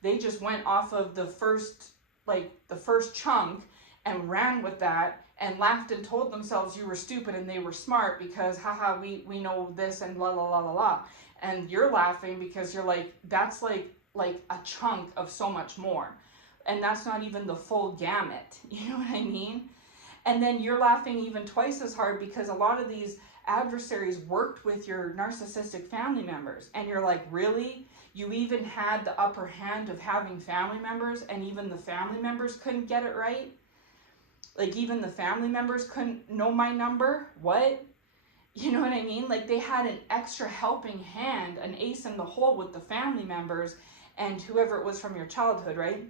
They just went off of the first chunk and ran with that and laughed and told themselves you were stupid and they were smart because haha, we know this and la la la la la. And you're laughing because you're like, that's like a chunk of so much more. And that's not even the full gamut. You know what I mean? And then you're laughing even twice as hard because a lot of these adversaries worked with your narcissistic family members. And you're like, really? You even had the upper hand of having family members, and even the family members couldn't get it right? Like, even the family members couldn't know my number? What? You know what I mean? Like, they had an extra helping hand, an ace in the hole with the family members and whoever it was from your childhood, right?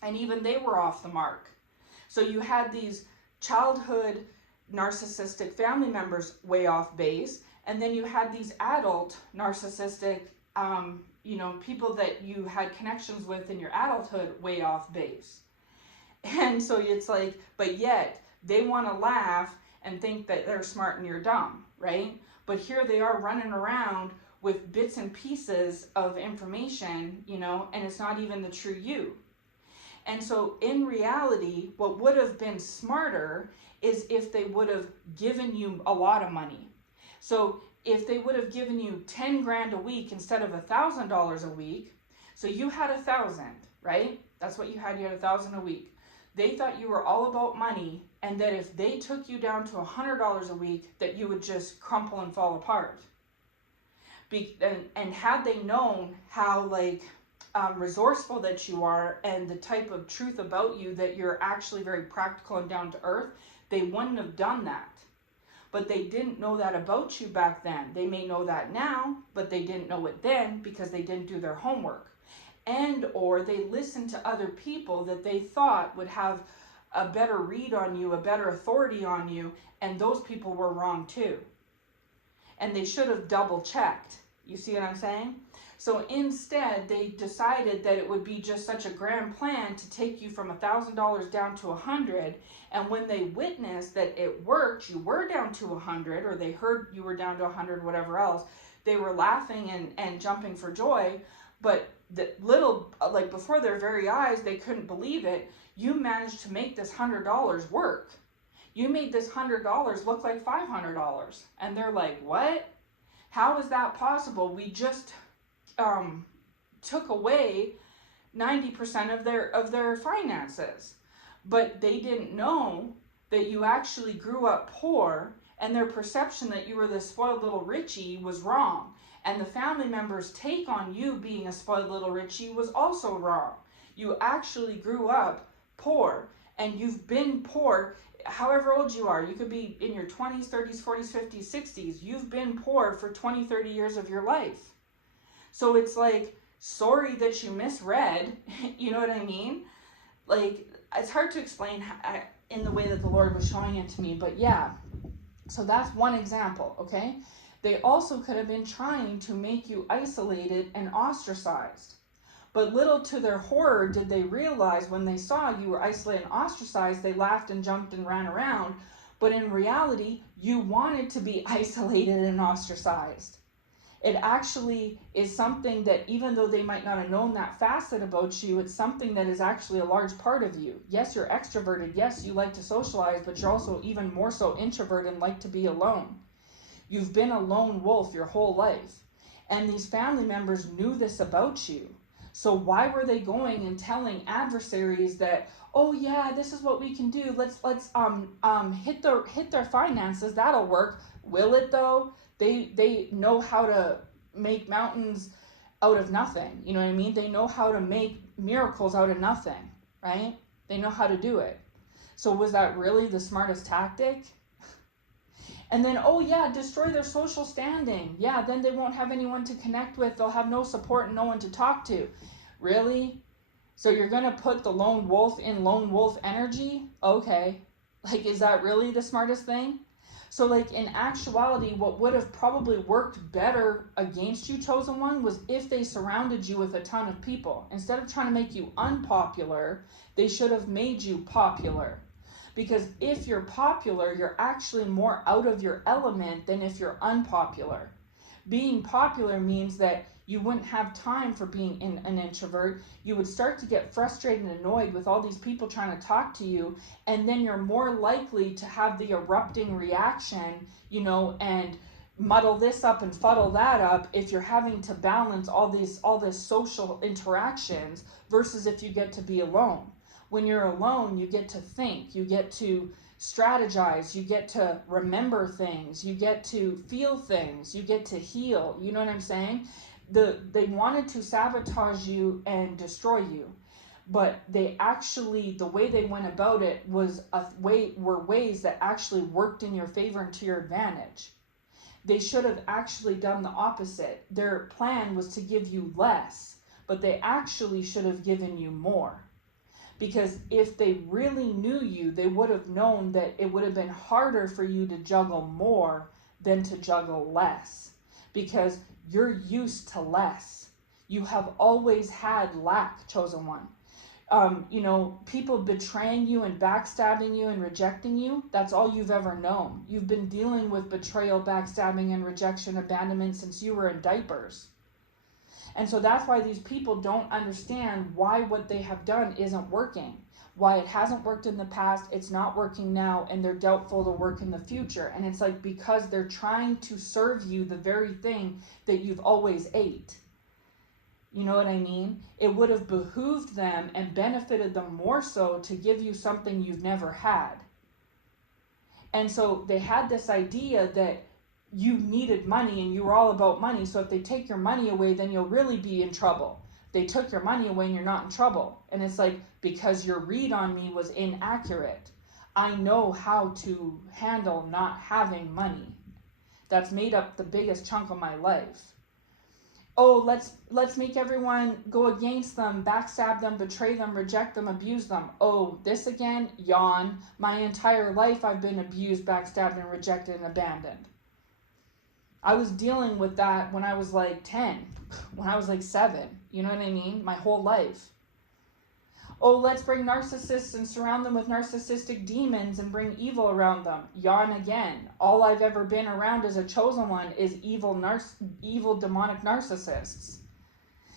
And even they were off the mark. So you had these childhood narcissistic family members way off base, and then you had these adult narcissistic people that you had connections with in your adulthood way off base. And so it's like, but yet they want to laugh and think that they're smart and you're dumb, right? But here they are running around with bits and pieces of information, and it's not even the true you. And so in reality, what would have been smarter is if they would have given you a lot of money. So if they would have given you 10 grand a week instead of $1,000 a week, so you had 1,000, right? That's what you had. You had 1,000 a week. They thought you were all about money, and that if they took you down to $100 a week, that you would just crumple and fall apart. And had they known how resourceful that you are and the type of truth about you that you're actually very practical and down to earth, they wouldn't have done that. but they didn't know that about you back then. They may know that now, but they didn't know it then because they didn't do their homework. And or they listened to other people that they thought would have a better read on you, a better authority on you, and those people were wrong too. And they should have double checked. You see what I'm saying? So instead, they decided that it would be just such a grand plan to take you from $1,000 down to $100. And when they witnessed that it worked, you were down to $100, or they heard you were down to $100, whatever else, they were laughing and jumping for joy. But the little, like before their very eyes, they couldn't believe it. You managed to make this $100 work. You made this $100 look like $500. And they're like, what? How is that possible? We just took away 90% of their finances. But they didn't know that you actually grew up poor, and their perception that you were this spoiled little Richie was wrong. And the family members' take on you being a spoiled little Richie was also wrong. You actually grew up poor, and you've been poor however old you are. You could be in your 20s, 30s, 40s, 50s, 60s. You've been poor for 20, 30 years of your life. So it's like, sorry that you misread. You know what I mean? Like, it's hard to explain in the way that the Lord was showing it to me. But yeah, so that's one example, okay? They also could have been trying to make you isolated and ostracized. But little to their horror did they realize when they saw you were isolated and ostracized, they laughed and jumped and ran around. But in reality, you wanted to be isolated and ostracized. It actually is something that, even though they might not have known that facet about you, it's something that is actually a large part of you. Yes, you're extroverted. Yes, you like to socialize, but you're also even more so introverted and like to be alone. You've been a lone wolf your whole life. And these family members knew this about you. So why were they going and telling adversaries that, oh yeah, this is what we can do. Let's hit their finances. That'll work. Will it though? They know how to make mountains out of nothing. You know what I mean? They know how to make miracles out of nothing, right? They know how to do it. So was that really the smartest tactic? And then, oh yeah, destroy their social standing. Yeah, then they won't have anyone to connect with. They'll have no support and no one to talk to. Really? So you're going to put the lone wolf in lone wolf energy? Okay. Like, is that really the smartest thing? So like in actuality, what would have probably worked better against you, chosen one, was if they surrounded you with a ton of people. Instead of trying to make you unpopular, they should have made you popular. Because if you're popular, you're actually more out of your element than if you're unpopular. Being popular means that you wouldn't have time for being an introvert. You would start to get frustrated and annoyed with all these people trying to talk to you, and then you're more likely to have the erupting reaction, and muddle this up and fuddle that up if you're having to balance all this social interactions versus if you get to be alone. When you're alone, you get to think, you get to strategize, you get to remember things, you get to feel things, you get to heal. You know what I'm saying? They wanted to sabotage you and destroy you, but they actually, the way they went about it were ways that actually worked in your favor and to your advantage. They should have actually done the opposite. Their plan was to give you less, but they actually should have given you more. Because if they really knew you, they would have known that it would have been harder for you to juggle more than to juggle less. Because you're used to less. You have always had lack, chosen one. People betraying you and backstabbing you and rejecting you, that's all you've ever known. You've been dealing with betrayal, backstabbing, and rejection, abandonment since you were in diapers. And so that's why these people don't understand why what they have done isn't working. Why it hasn't worked in the past, it's not working now, and they're doubtful to work in the future. And it's like because they're trying to serve you the very thing that you've always ate. You know what I mean? It would have behooved them and benefited them more so to give you something you've never had. And so they had this idea that you needed money and you were all about money. So if they take your money away, then you'll really be in trouble. They took your money away and you're not in trouble. And it's like, because your read on me was inaccurate. I know how to handle not having money. That's made up the biggest chunk of my life. Oh, let's make everyone go against them, backstab them, betray them, reject them, abuse them. Oh, this again, yawn. My entire life I've been abused, backstabbed, and rejected and abandoned. I was dealing with that when I was like 10, when I was like 7. You know what I mean? My whole life. Oh, let's bring narcissists and surround them with narcissistic demons and bring evil around them. Yawn again. All I've ever been around as a chosen one is evil demonic narcissists.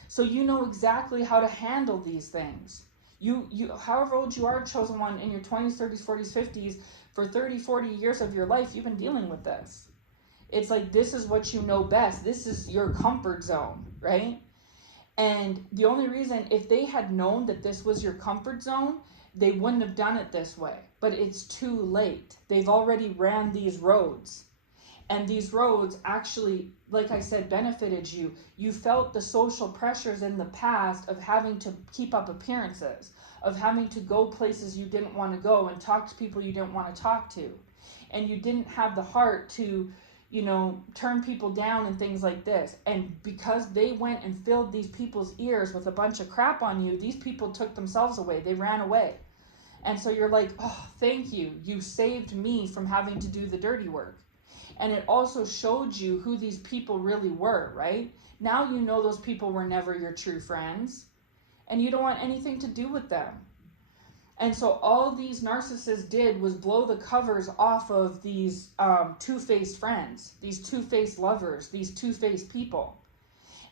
So you know exactly how to handle these things. You however old you are, chosen one, in your 20s, 30s, 40s, 50s, for 30, 40 years of your life, you've been dealing with this. It's like, this is what you know best. This is your comfort zone, right? And the only reason, if they had known that this was your comfort zone, they wouldn't have done it this way. But it's too late. They've already ran these roads. And these roads actually, like I said, benefited you. You felt the social pressures in the past of having to keep up appearances, of having to go places you didn't want to go and talk to people you didn't want to talk to. And you didn't have the heart to, turn people down and things like this. And because they went and filled these people's ears with a bunch of crap on you, these people took themselves away. They ran away. And so you're like, oh, thank you. You saved me from having to do the dirty work. And it also showed you who these people really were, right? Now you know those people were never your true friends. And you don't want anything to do with them. And so all these narcissists did was blow the covers off of these two-faced friends, these two-faced lovers, these two-faced people.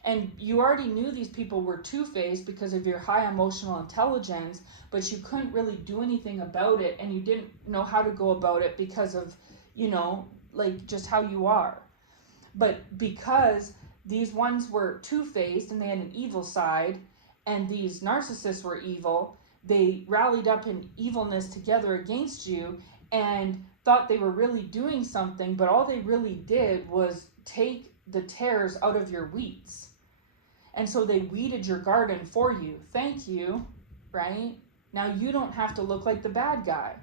And you already knew these people were two-faced because of your high emotional intelligence, but you couldn't really do anything about it, and you didn't know how to go about it because of, just how you are. But because these ones were two-faced and they had an evil side, and these narcissists were evil, they rallied up in evilness together against you and thought they were really doing something, but all they really did was take the tares out of your weeds. And so they weeded your garden for you. Thank you, right? Now you don't have to look like the bad guy.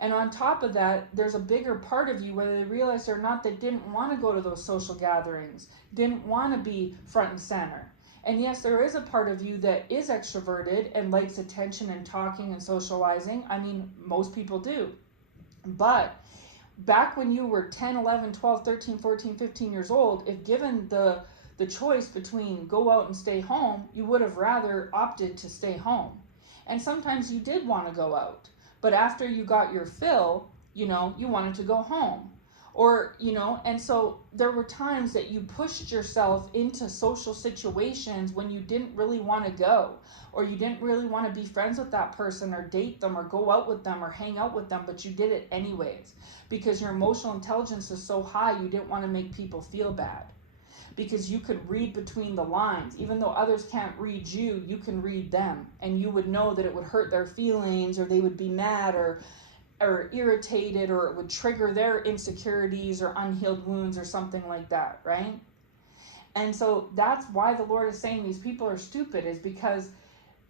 And on top of that, there's a bigger part of you, whether they realize or not, that didn't want to go to those social gatherings, didn't want to be front and center. And yes, there is a part of you that is extroverted and likes attention and talking and socializing. I mean, most people do. But back when you were 10, 11, 12, 13, 14, 15 years old, if given the choice between go out and stay home, you would have rather opted to stay home. And sometimes you did want to go out. But after you got your fill, you wanted to go home. Or, and so there were times that you pushed yourself into social situations when you didn't really want to go, or you didn't really want to be friends with that person or date them or go out with them or hang out with them, but you did it anyways because your emotional intelligence is so high you didn't want to make people feel bad. Because you could read between the lines. Even though others can't read you, you can read them. And you would know that it would hurt their feelings, or they would be mad or irritated, or it would trigger their insecurities or unhealed wounds or something like that, right? And so that's why the Lord is saying these people are stupid, is because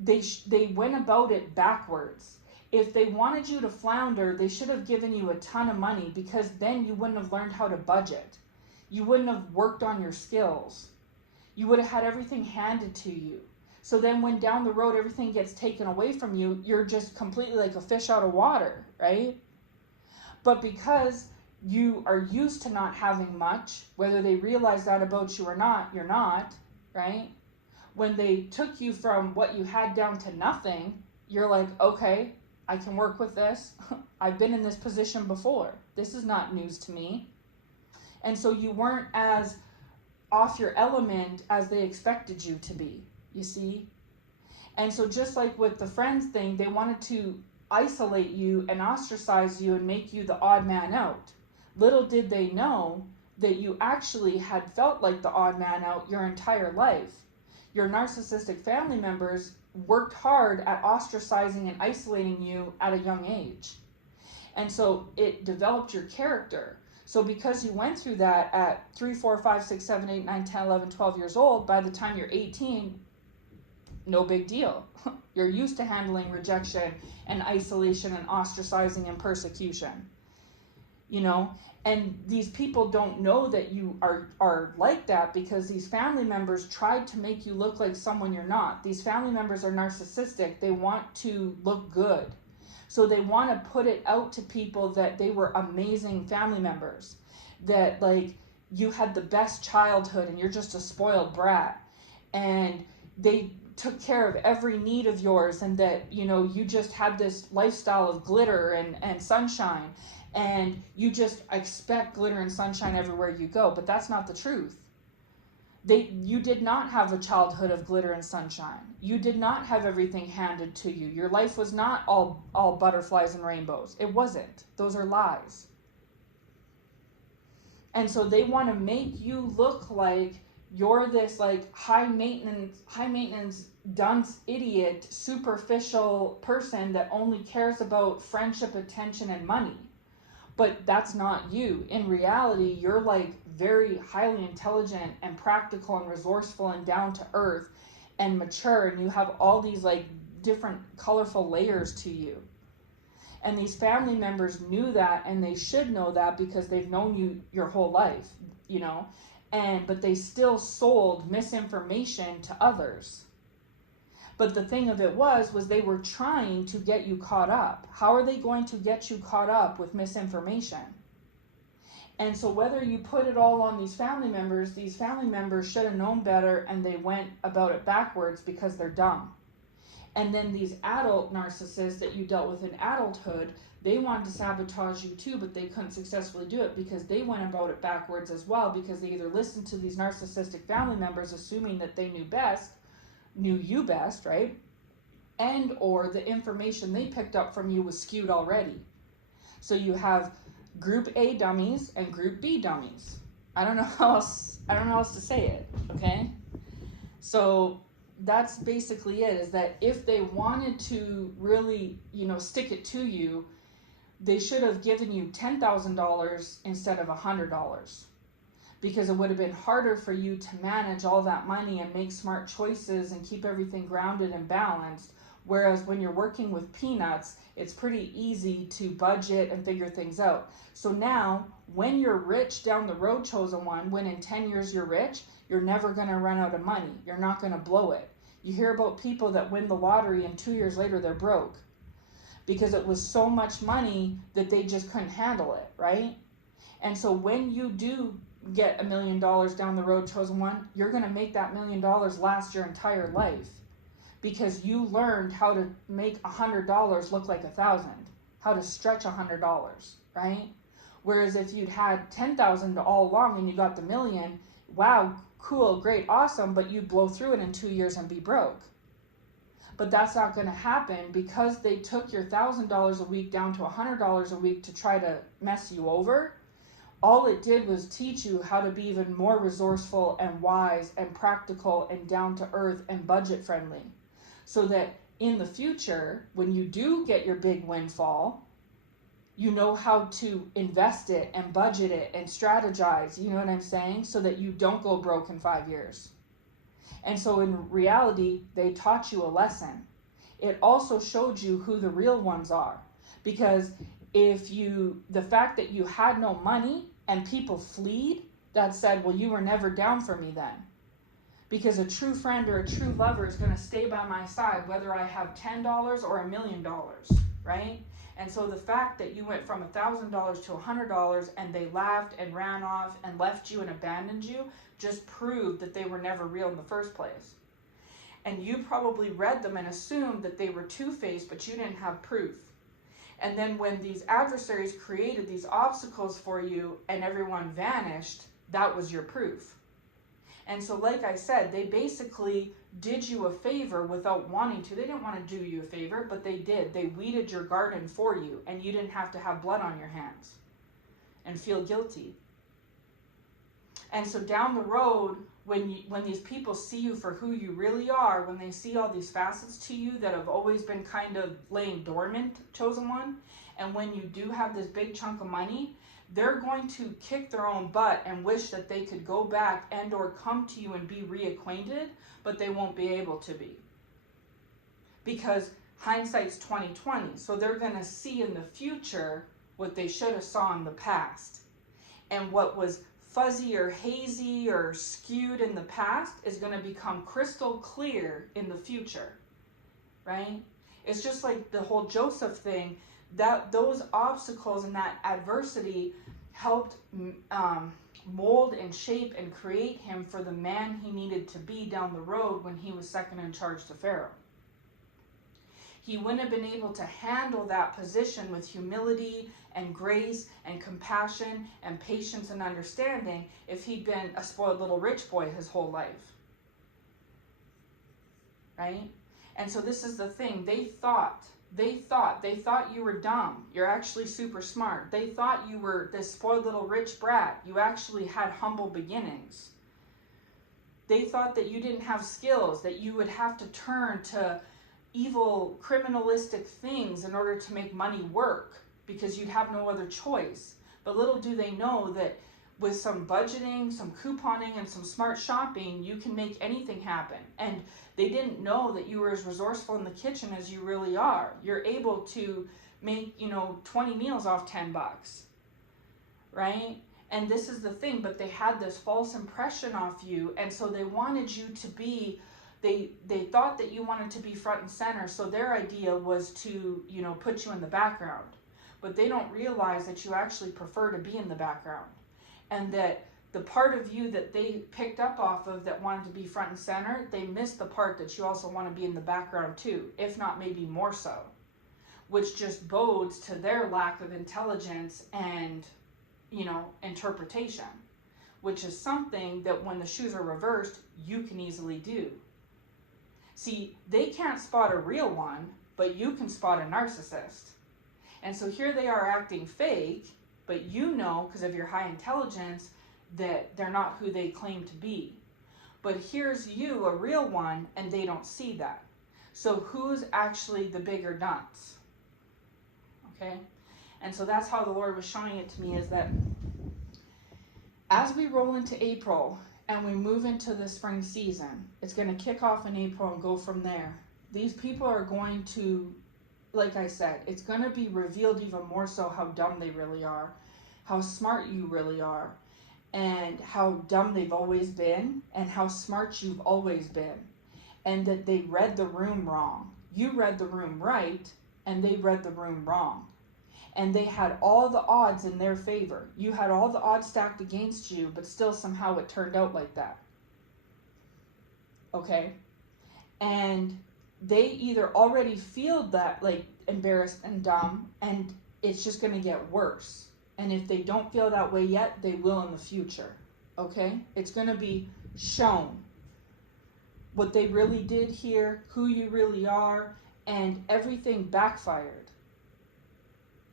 they went about it backwards. If they wanted you to flounder, they should have given you a ton of money, because then you wouldn't have learned how to budget. You wouldn't have worked on your skills. You would have had everything handed to you. So then when down the road everything gets taken away from you, you're just completely like a fish out of water, right? But because you are used to not having much, whether they realize that about you or not, you're not, right? When they took you from what you had down to nothing, you're like, okay, I can work with this. I've been in this position before. This is not news to me. And so you weren't as off your element as they expected you to be, you see? And so just like with the friends thing, they wanted to isolate you and ostracize you and make you the odd man out. Little did they know that you actually had felt like the odd man out your entire life. Your narcissistic family members worked hard at ostracizing and isolating you at a young age. And so it developed your character. So because you went through that at 3, 4, 5, 6, 7, 8, 9, 10, 11, 12 years old, by the time you're 18, no big deal. You're used to handling rejection and isolation and ostracizing and persecution, you know? And these people don't know that you are like that, because these family members tried to make you look like someone you're not. These family members are narcissistic. They want to look good. So they want to put it out to people that they were amazing family members, that like you had the best childhood and you're just a spoiled brat, and they took care of every need of yours, and that, you know, you just had this lifestyle of glitter and sunshine, and you just expect glitter and sunshine everywhere you go. But that's not the truth. You did not have a childhood of glitter and sunshine. You did not have everything handed to you. Your life was not all butterflies and rainbows. It wasn't. Those are lies. And so they want to make you look like you're this like high maintenance dunce idiot, superficial person that only cares about friendship, attention, and money. But that's not you. In reality, you're like very highly intelligent and practical and resourceful and down to earth and mature, and you have all these like different colorful layers to you. And these family members knew that, and they should know that because they've known you your whole life, you know, but they still sold misinformation to others. But the thing of it was they were trying to get you caught up. How are they going to get you caught up with misinformation? And so whether you put it all on these family members should have known better, and they went about it backwards because they're dumb. And then these adult narcissists that you dealt with in adulthood, they wanted to sabotage you too, but they couldn't successfully do it because they went about it backwards as well, because they either listened to these narcissistic family members assuming that they knew you best, right? And or the information they picked up from you was skewed already. So you have group A dummies and group B dummies. I don't know how else to say it, okay? So that's basically it, is that if they wanted to really, you know, stick it to you, they should have given you $10,000 instead of $100. Because it would have been harder for you to manage all that money and make smart choices and keep everything grounded and balanced. Whereas when you're working with peanuts, it's pretty easy to budget and figure things out. So now, when you're rich down the road, chosen one, when in 10 years you're rich, you're never going to run out of money. You're not going to blow it. You hear about people that win the lottery and 2 years later they're broke because it was so much money that they just couldn't handle it, right? And so when you do get $1 million down the road, chosen one, you're going to make that $1 million last your entire life, because you learned how to make $100 look like 1,000, how to stretch $100, right? Whereas if you'd had 10,000 all along and you got the $1 million, wow, cool, great, awesome, but you'd blow through it in 2 years and be broke. But that's not going to happen, because they took your $1,000 a week down to $100 a week to try to mess you over. All it did was teach you how to be even more resourceful and wise and practical and down to earth and budget friendly. So that in the future, when you do get your big windfall, you know how to invest it and budget it and strategize, you know what I'm saying? So that you don't go broke in 5 years. And so in reality, they taught you a lesson. It also showed you who the real ones are. Because the fact that you had no money and people fled, that said, well, you were never down for me then. Because a true friend or a true lover is going to stay by my side, whether I have $10 or $1 million, right? And so the fact that you went from $1,000 to $100 and they laughed and ran off and left you and abandoned you just proved that they were never real in the first place. And you probably read them and assumed that they were two-faced, but you didn't have proof. And then when these adversaries created these obstacles for you and everyone vanished, that was your proof. And so like I said, they basically did you a favor without wanting to. They didn't want to do you a favor, but they did. They weeded your garden for you, and you didn't have to have blood on your hands and feel guilty. And so down the road, when these people see you for who you really are, when they see all these facets to you that have always been kind of laying dormant, chosen one, and when you do have this big chunk of money, they're going to kick their own butt and wish that they could go back and or come to you and be reacquainted, but they won't be able to be. because hindsight's 20/20. So they're going to see in the future what they should have saw in the past. And what was fuzzy or hazy or skewed in the past is going to become crystal clear in the future, right? It's just like the whole Joseph thing, that those obstacles and that adversity helped mold and shape and create him for the man he needed to be down the road when he was second in charge to Pharaoh. He wouldn't have been able to handle that position with humility and grace and compassion and patience and understanding if he'd been a spoiled little rich boy his whole life. Right? And so this is the thing. They thought you were dumb. You're actually super smart. They thought you were this spoiled little rich brat. You actually had humble beginnings. They thought that you didn't have skills, that you would have to turn to evil, criminalistic things in order to make money work because you'd have no other choice. But little do they know that with some budgeting, some couponing, and some smart shopping, you can make anything happen. And they didn't know that you were as resourceful in the kitchen as you really are. You're able to make, 20 meals off $10, right? And this is the thing, but they had this false impression off you, and so they wanted you to be, they thought that you wanted to be front and center, so their idea was to, put you in the background. But they don't realize that you actually prefer to be in the background. And that the part of you that they picked up off of that wanted to be front and center, they missed the part that you also want to be in the background too, if not maybe more so, which just bodes to their lack of intelligence and, interpretation, which is something that when the shoes are reversed, you can easily do. See, they can't spot a real one, but you can spot a narcissist. And so here they are acting fake, but because of your high intelligence, that they're not who they claim to be. But here's you, a real one, and they don't see that. So who's actually the bigger dunce? Okay? And so that's how the Lord was showing it to me, is that as we roll into April and we move into the spring season, it's going to kick off in April and go from there. These people are going to, like I said, it's going to be revealed even more so how dumb they really are, how smart you really are, and how dumb they've always been, and how smart you've always been, and that they read the room wrong. You read the room right, and they read the room wrong. And they had all the odds in their favor. You had all the odds stacked against you, but still somehow it turned out like that. Okay? And they either already feel that, like, embarrassed and dumb, and it's just going to get worse. And if they don't feel that way yet, they will in the future. Okay? It's going to be shown what they really did here, who you really are, and everything backfired.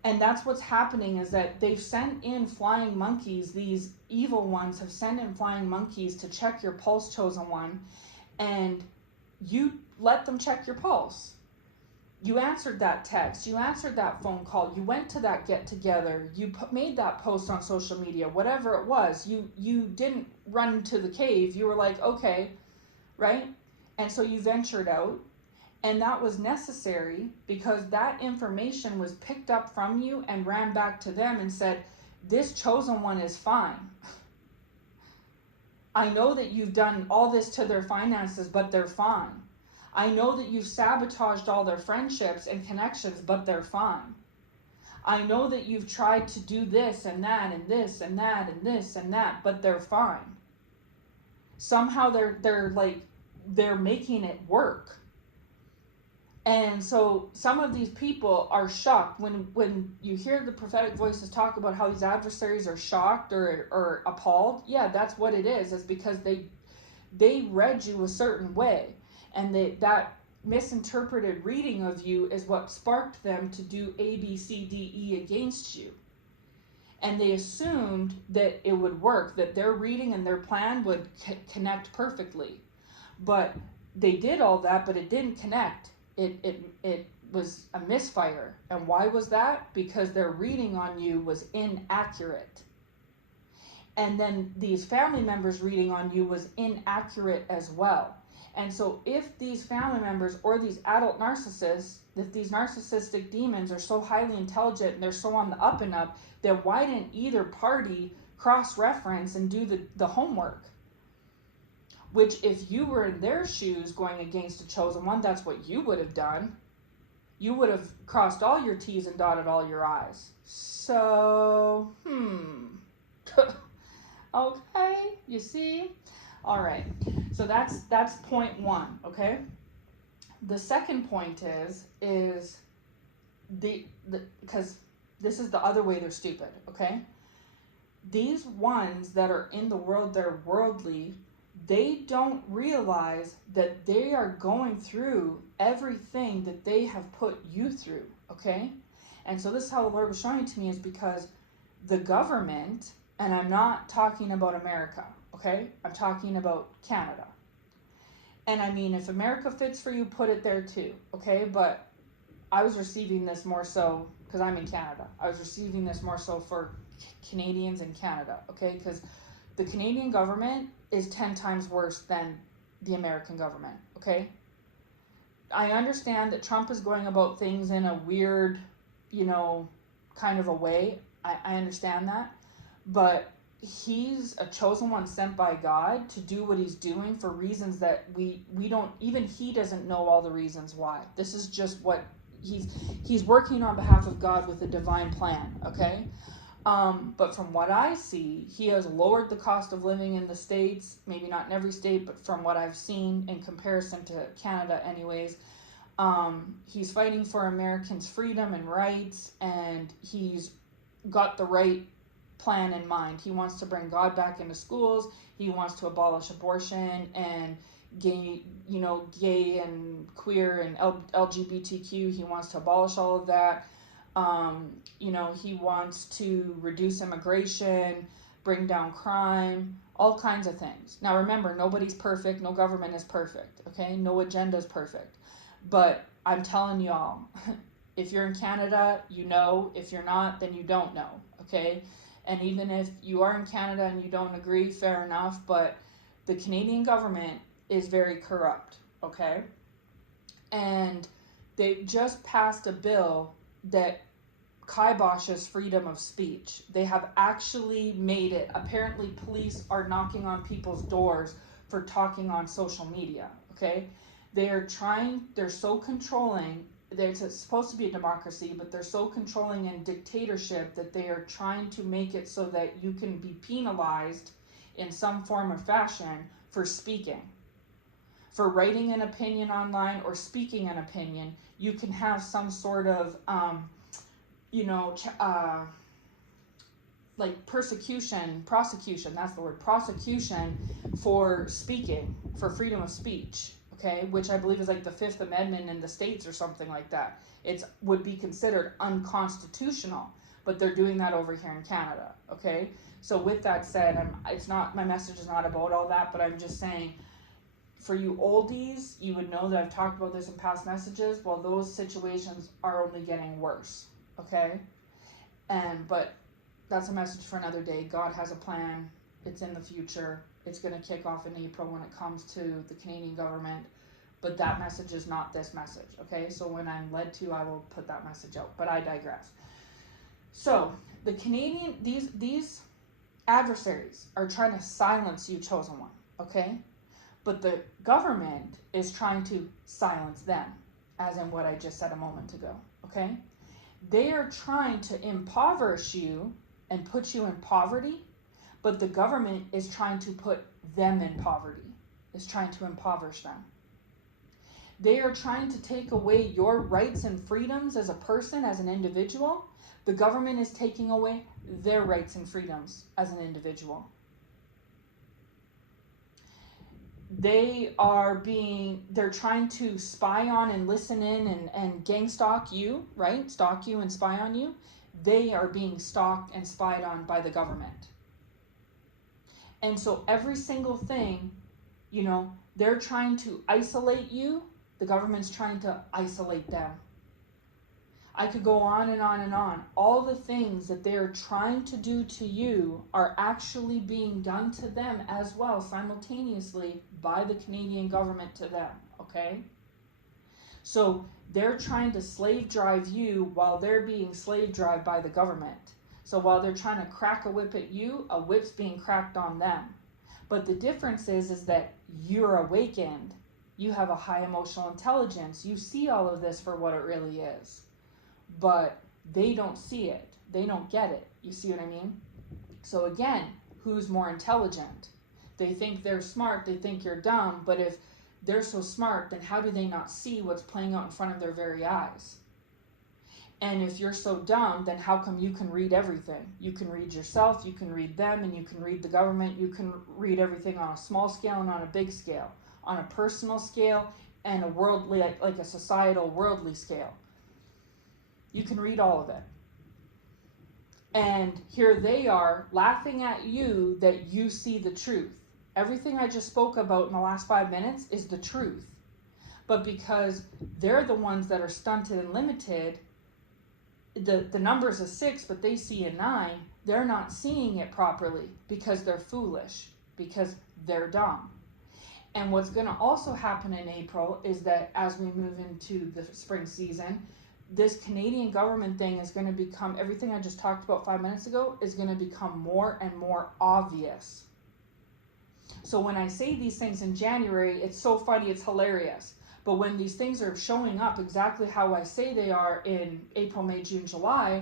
And that's what's happening, is that they've sent in flying monkeys. These evil ones have sent in flying monkeys to check your pulse, chosen one, and you let them check your pulse. You answered that text, you answered that phone call, you went to that get together, you made that post on social media, whatever it was. You didn't run to the cave. You were like, okay, right? And so you ventured out, and that was necessary because that information was picked up from you and ran back to them and said, this chosen one is fine. I know that you've done all this to their finances, but they're fine. I know that you've sabotaged all their friendships and connections, but they're fine. I know that you've tried to do this and that and this and that and this and that, but they're fine. Somehow they're making it work. And so some of these people are shocked when you hear the prophetic voices talk about how these adversaries are shocked or appalled. Yeah, that's what it is. It's because they read you a certain way. And that misinterpreted reading of you is what sparked them to do A, B, C, D, E against you. And they assumed that it would work, that their reading and their plan would connect perfectly. But they did all that, but it didn't connect. It was a misfire. And why was that? Because their reading on you was inaccurate. And then these family members' reading on you was inaccurate as well. And so if these family members or these adult narcissists, if these narcissistic demons are so highly intelligent and they're so on the up and up, then why didn't either party cross-reference and do the homework? Which, if you were in their shoes going against a chosen one, that's what you would have done. You would have crossed all your T's and dotted all your I's. So, okay, you see? All right, so that's point one, okay? The second point is because this is the other way they're stupid, okay? These ones that are in the world, they're worldly, they don't realize that they are going through everything that they have put you through, okay? And so this is how the Lord was showing it to me, is because the government, and I'm not talking about America, okay? I'm talking about Canada. And I mean, if America fits for you, put it there too, okay? But I was receiving this more so, because I'm in Canada, I was receiving this more so for Canadians in Canada, okay? Because the Canadian government is 10 times worse than the American government, okay? I understand that Trump is going about things in a weird, kind of a way. I understand that. But he's a chosen one sent by God to do what he's doing for reasons that we don't, even he doesn't know all the reasons why. This is just what he's working on behalf of God with a divine plan, okay? But from what I see, he has lowered the cost of living in the States, maybe not in every state, but from what I've seen in comparison to Canada anyways. He's fighting for Americans' freedom and rights, and he's got the right plan in mind. He wants to bring God back into schools. He wants to abolish abortion and gay and queer and LGBTQ. He wants to abolish all of that. He wants to reduce immigration, bring down crime, all kinds of things. Now remember, nobody's perfect. No government is perfect, okay? No agenda is perfect. But I'm telling y'all, if you're in Canada, you know. If you're not, then you don't know, okay? And even if you are in Canada and you don't agree, fair enough, but the Canadian government is very corrupt, okay? And they just passed a bill that kiboshes freedom of speech. They have actually made it. Apparently, police are knocking on people's doors for talking on social media, okay? They're so controlling. It's supposed to be a democracy, but they're so controlling and dictatorship that they are trying to make it so that you can be penalized in some form or fashion for speaking. For writing an opinion online or speaking an opinion, you can have some sort of, prosecution, that's the word, prosecution for speaking, for freedom of speech, okay, which I believe is like the Fifth Amendment in the States or something like that. It would be considered unconstitutional, but they're doing that over here in Canada, okay? So with that said, my message is not about all that, but I'm just saying, for you oldies, you would know that I've talked about this in past messages. Well, those situations are only getting worse, okay? But that's a message for another day. God has a plan. It's in the future. It's going to kick off in April when it comes to the Canadian government. But that message is not this message, okay? So when I'm led to, I will put that message out. But I digress. So the Canadian, these adversaries are trying to silence you, chosen one, okay? But the government is trying to silence them, as in what I just said a moment ago, okay? They are trying to impoverish you and put you in poverty, but the government is trying to put them in poverty, is trying to impoverish them. They are trying to take away your rights and freedoms as a person, as an individual. The government is taking away their rights and freedoms as an individual. They're trying to spy on and listen in and gang stalk you, right? Stalk you and spy on you. They are being stalked and spied on by the government. And so every single thing, they're trying to isolate you. The government's trying to isolate them. I could go on and on and on. All the things that they're trying to do to you are actually being done to them as well, simultaneously, by the Canadian government to them, okay? So they're trying to slave drive you while they're being slave driven by the government. So while they're trying to crack a whip at you, a whip's being cracked on them. But the difference is that you're awakened. You have a high emotional intelligence. You see all of this for what it really is. But they don't see it. They don't get it. You see what I mean? So again, who's more intelligent? They think they're smart. They think you're dumb. But if they're so smart, then how do they not see what's playing out in front of their very eyes? And if you're so dumb, then how come you can read everything? You can read yourself, you can read them, and you can read the government. You can read everything on a small scale and on a big scale, on a personal scale and a worldly, like a societal worldly scale. You can read all of it. And here they are laughing at you that you see the truth. Everything I just spoke about in the last 5 minutes is the truth. But because they're the ones that are stunted and limited, the number's a 6, but they see a 9, they're not seeing it properly because they're foolish, because they're dumb. And what's going to also happen in April is that as we move into the spring season, this Canadian government thing is going to become, everything I just talked about 5 minutes ago, is going to become more and more obvious. So when I say these things in January, it's so funny, it's hilarious. But when these things are showing up exactly how I say they are in April, May, June, July,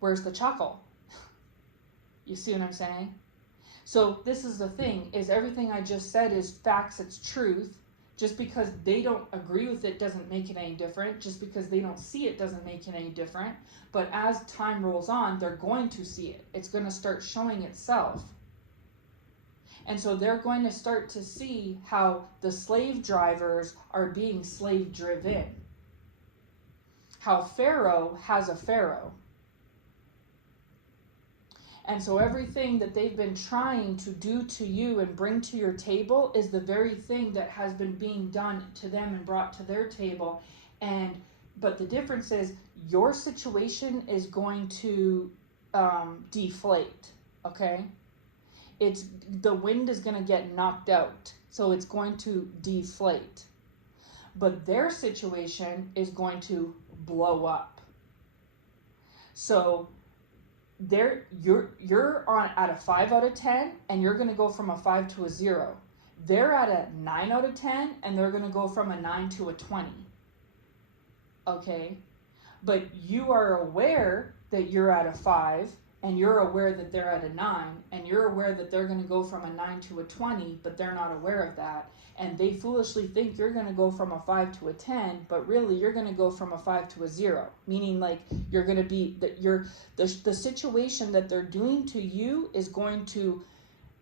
where's the chuckle? You see what I'm saying? So this is the thing, is everything I just said is facts, it's truth. Just because they don't agree with it doesn't make it any different. Just because they don't see it doesn't make it any different. But as time rolls on, they're going to see it. It's going to start showing itself. And so they're going to start to see how the slave drivers are being slave driven. How Pharaoh has a Pharaoh. And so everything that they've been trying to do to you and bring to your table is the very thing that has been being done to them and brought to their table. But the difference is your situation is going to deflate, okay? The wind is going to get knocked out, so it's going to deflate. But their situation is going to blow up. So you're on at a 5 out of 10, and you're going to go from a 5 to a 0. They're at a 9 out of 10, and they're going to go from a 9 to a 20. Okay? But you are aware that you're at a 5, and you're aware that they're at a 9, and you're aware that they're going to go from a 9 to a 20, but they're not aware of that. And they foolishly think you're going to go from a 5 to a 10, but really you're going to go from a 5 to a 0. Meaning, like, you're going to be, the situation that they're doing to you is going to,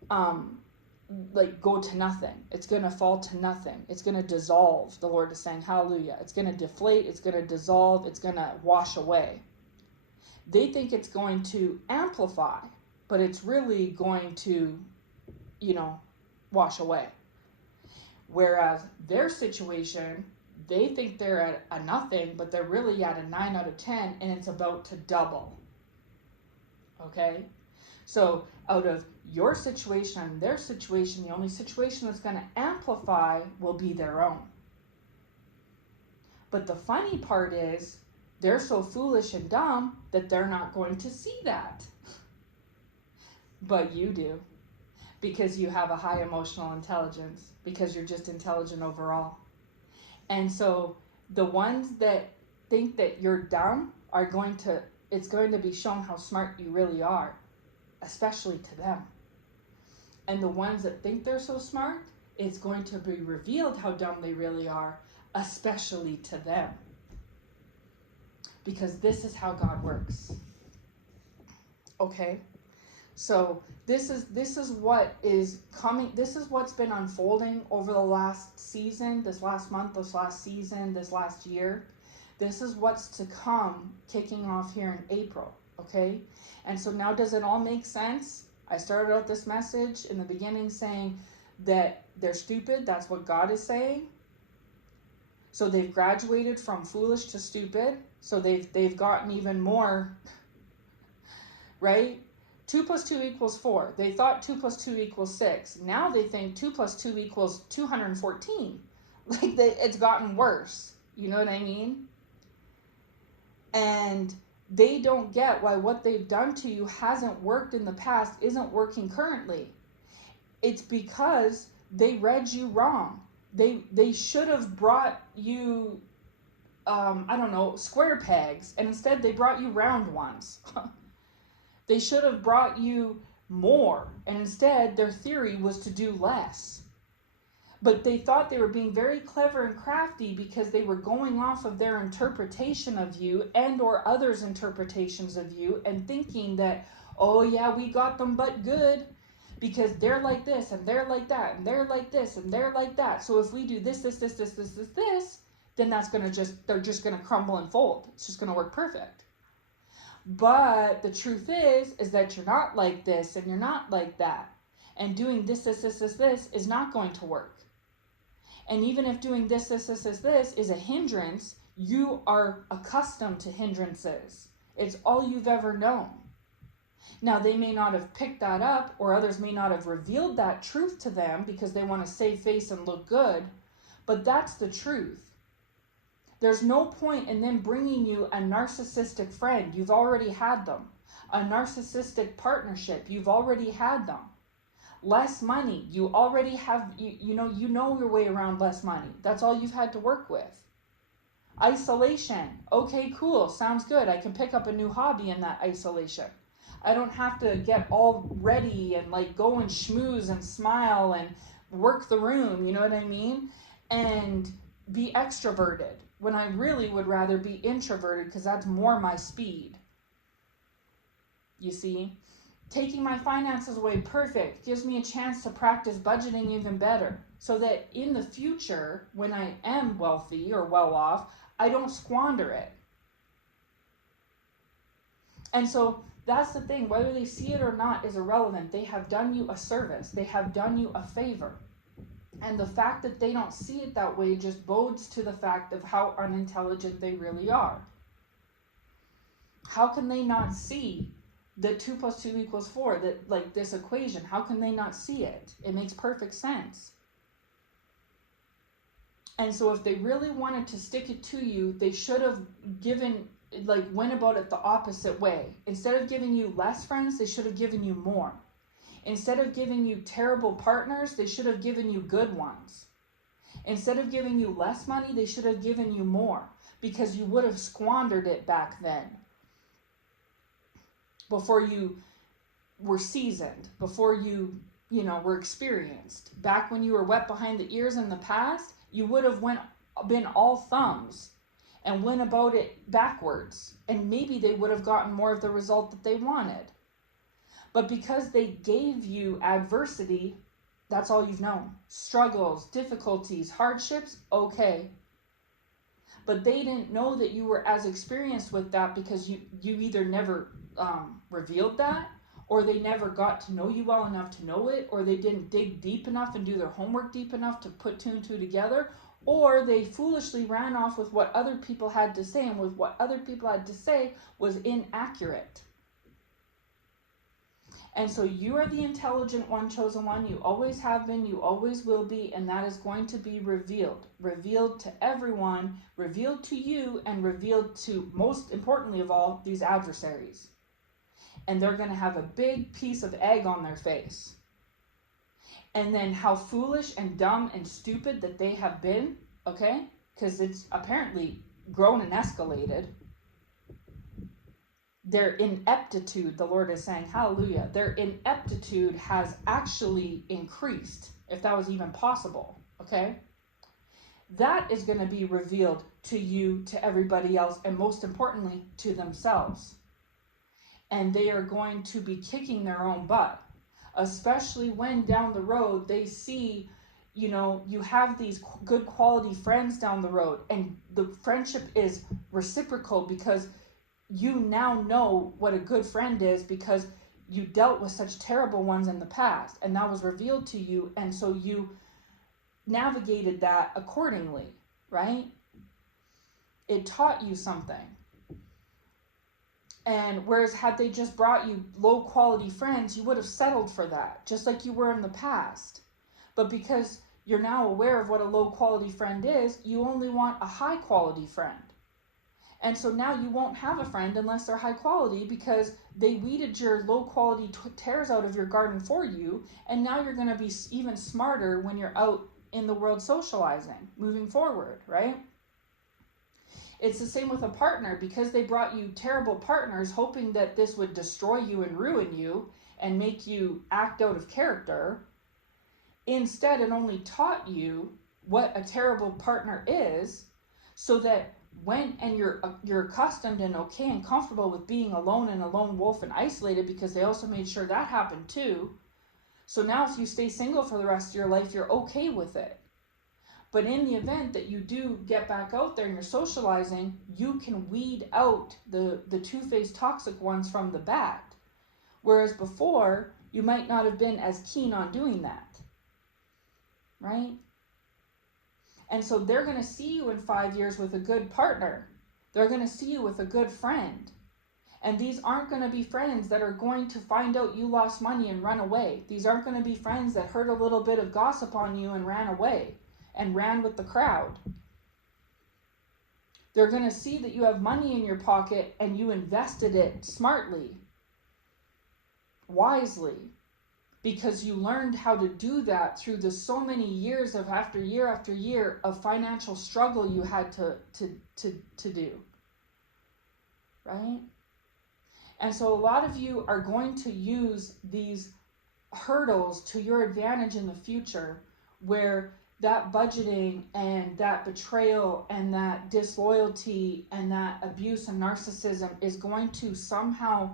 go to nothing. It's going to fall to nothing. It's going to dissolve. The Lord is saying, hallelujah. It's going to deflate. It's going to dissolve. It's going to wash away. They think it's going to amplify, but it's really going to, wash away. Whereas their situation, they think they're at a nothing, but they're really at a 9 out of 10, and it's about to double. Okay? So out of your situation and their situation, the only situation that's going to amplify will be their own. But the funny part is, they're so foolish and dumb that they're not going to see that. But you do. Because you have a high emotional intelligence. Because you're just intelligent overall. And so the ones that think that you're dumb it's going to be shown how smart you really are. Especially to them. And the ones that think they're so smart, it's going to be revealed how dumb they really are. Especially to them. Because this is how God works. Okay? So this is what is coming. This is what's been unfolding over the last season, this last month, this last season, this last year. This is what's to come, kicking off here in April. Okay? And so now, does it all make sense? I started out this message in the beginning saying that they're stupid. That's what God is saying. So they've graduated from foolish to stupid. So they've gotten even more, right? 2 plus 2 equals 4. They thought 2 plus 2 equals 6. Now they think 2 plus 2 equals 214. Like it's gotten worse. You know what I mean? And they don't get why what they've done to you hasn't worked in the past, isn't working currently. It's because they read you wrong. They should have brought you, I don't know, square pegs, and instead they brought you round ones. They should have brought you more, and instead their theory was to do less. But they thought they were being very clever and crafty because they were going off of their interpretation of you and or others' interpretations of you and thinking that, oh yeah, we got them but good because they're like this and they're like that and they're like this and they're like that. So if we do this, then they're just gonna crumble and fold. It's just gonna work perfect. But the truth is that you're not like this and you're not like that. And doing this is not going to work. And even if doing this is a hindrance, you are accustomed to hindrances. It's all you've ever known. Now, they may not have picked that up, or others may not have revealed that truth to them because they want to save face and look good, but that's the truth. There's no point in them bringing you a narcissistic friend. You've already had them. A narcissistic partnership. You've already had them. Less money. You already have, you know your way around less money. That's all you've had to work with. Isolation. Okay, cool. Sounds good. I can pick up a new hobby in that isolation. I don't have to get all ready and like go and schmooze and smile and work the room. You know what I mean? And be extroverted when I really would rather be introverted because that's more my speed. You see? Taking my finances away, perfect. Gives me a chance to practice budgeting even better so that in the future, when I am wealthy or well off, I don't squander it. And so that's the thing. Whether they see it or not is irrelevant. They have done you a service. They have done you a favor. And the fact that they don't see it that way just bodes to the fact of how unintelligent they really are. How can they not see that 2 plus 2 equals 4, that like this equation? How can they not see it? It makes perfect sense. And so if they really wanted to stick it to you, they should have went about it the opposite way. Instead of giving you less friends, they should have given you more. Instead of giving you terrible partners, they should have given you good ones. Instead of giving you less money, they should have given you more because you would have squandered it back then. Before you were seasoned, before you were experienced. Back when you were wet behind the ears in the past, you would have been all thumbs and went about it backwards. And maybe they would have gotten more of the result that they wanted. But because they gave you adversity, that's all you've known. Struggles, difficulties, hardships, okay. But they didn't know that you were as experienced with that because you either never revealed that, or they never got to know you well enough to know it, or they didn't dig deep enough and do their homework deep enough to put 2 and 2 together, or they foolishly ran off with what other people had to say, and with what other people had to say was inaccurate. And so you are the intelligent one, chosen one. You always have been, you always will be, and that is going to be revealed. Revealed to everyone, revealed to you, and revealed to, most importantly of all, these adversaries. And they're going to have a big piece of egg on their face. And then how foolish and dumb and stupid that they have been, okay? Because it's apparently grown and escalated. Their ineptitude, the Lord is saying, hallelujah, their ineptitude has actually increased, if that was even possible, okay? That is going to be revealed to you, to everybody else, and most importantly, to themselves. And they are going to be kicking their own butt, especially when down the road they see, you have these good quality friends down the road, and the friendship is reciprocal because you now know what a good friend is because you dealt with such terrible ones in the past, and that was revealed to you, and so you navigated that accordingly, right? It taught you something. And whereas had they just brought you low quality friends, you would have settled for that, just like you were in the past. But because you're now aware of what a low quality friend is, you only want a high quality friend. And so now you won't have a friend unless they're high quality, because they weeded your low quality tares out of your garden for you. And now you're going to be even smarter when you're out in the world socializing, moving forward, right? It's the same with a partner. Because they brought you terrible partners, hoping that this would destroy you and ruin you and make you act out of character. Instead, it only taught you what a terrible partner is, so that and you're accustomed and okay and comfortable with being alone and a lone wolf and isolated, because they also made sure that happened too. So now if you stay single for the rest of your life, you're okay with it. But in the event that you do get back out there and you're socializing, you can weed out the two-faced toxic ones from the bat. Whereas before, you might not have been as keen on doing that. Right? And so they're going to see you in 5 years with a good partner. They're going to see you with a good friend. And these aren't going to be friends that are going to find out you lost money and run away. These aren't going to be friends that heard a little bit of gossip on you and ran away and ran with the crowd. They're going to see that you have money in your pocket and you invested it smartly, wisely, because you learned how to do that through the so many years of after year of financial struggle you had to do, right? And so a lot of you are going to use these hurdles to your advantage in the future, where that budgeting and that betrayal and that disloyalty and that abuse and narcissism is going to somehow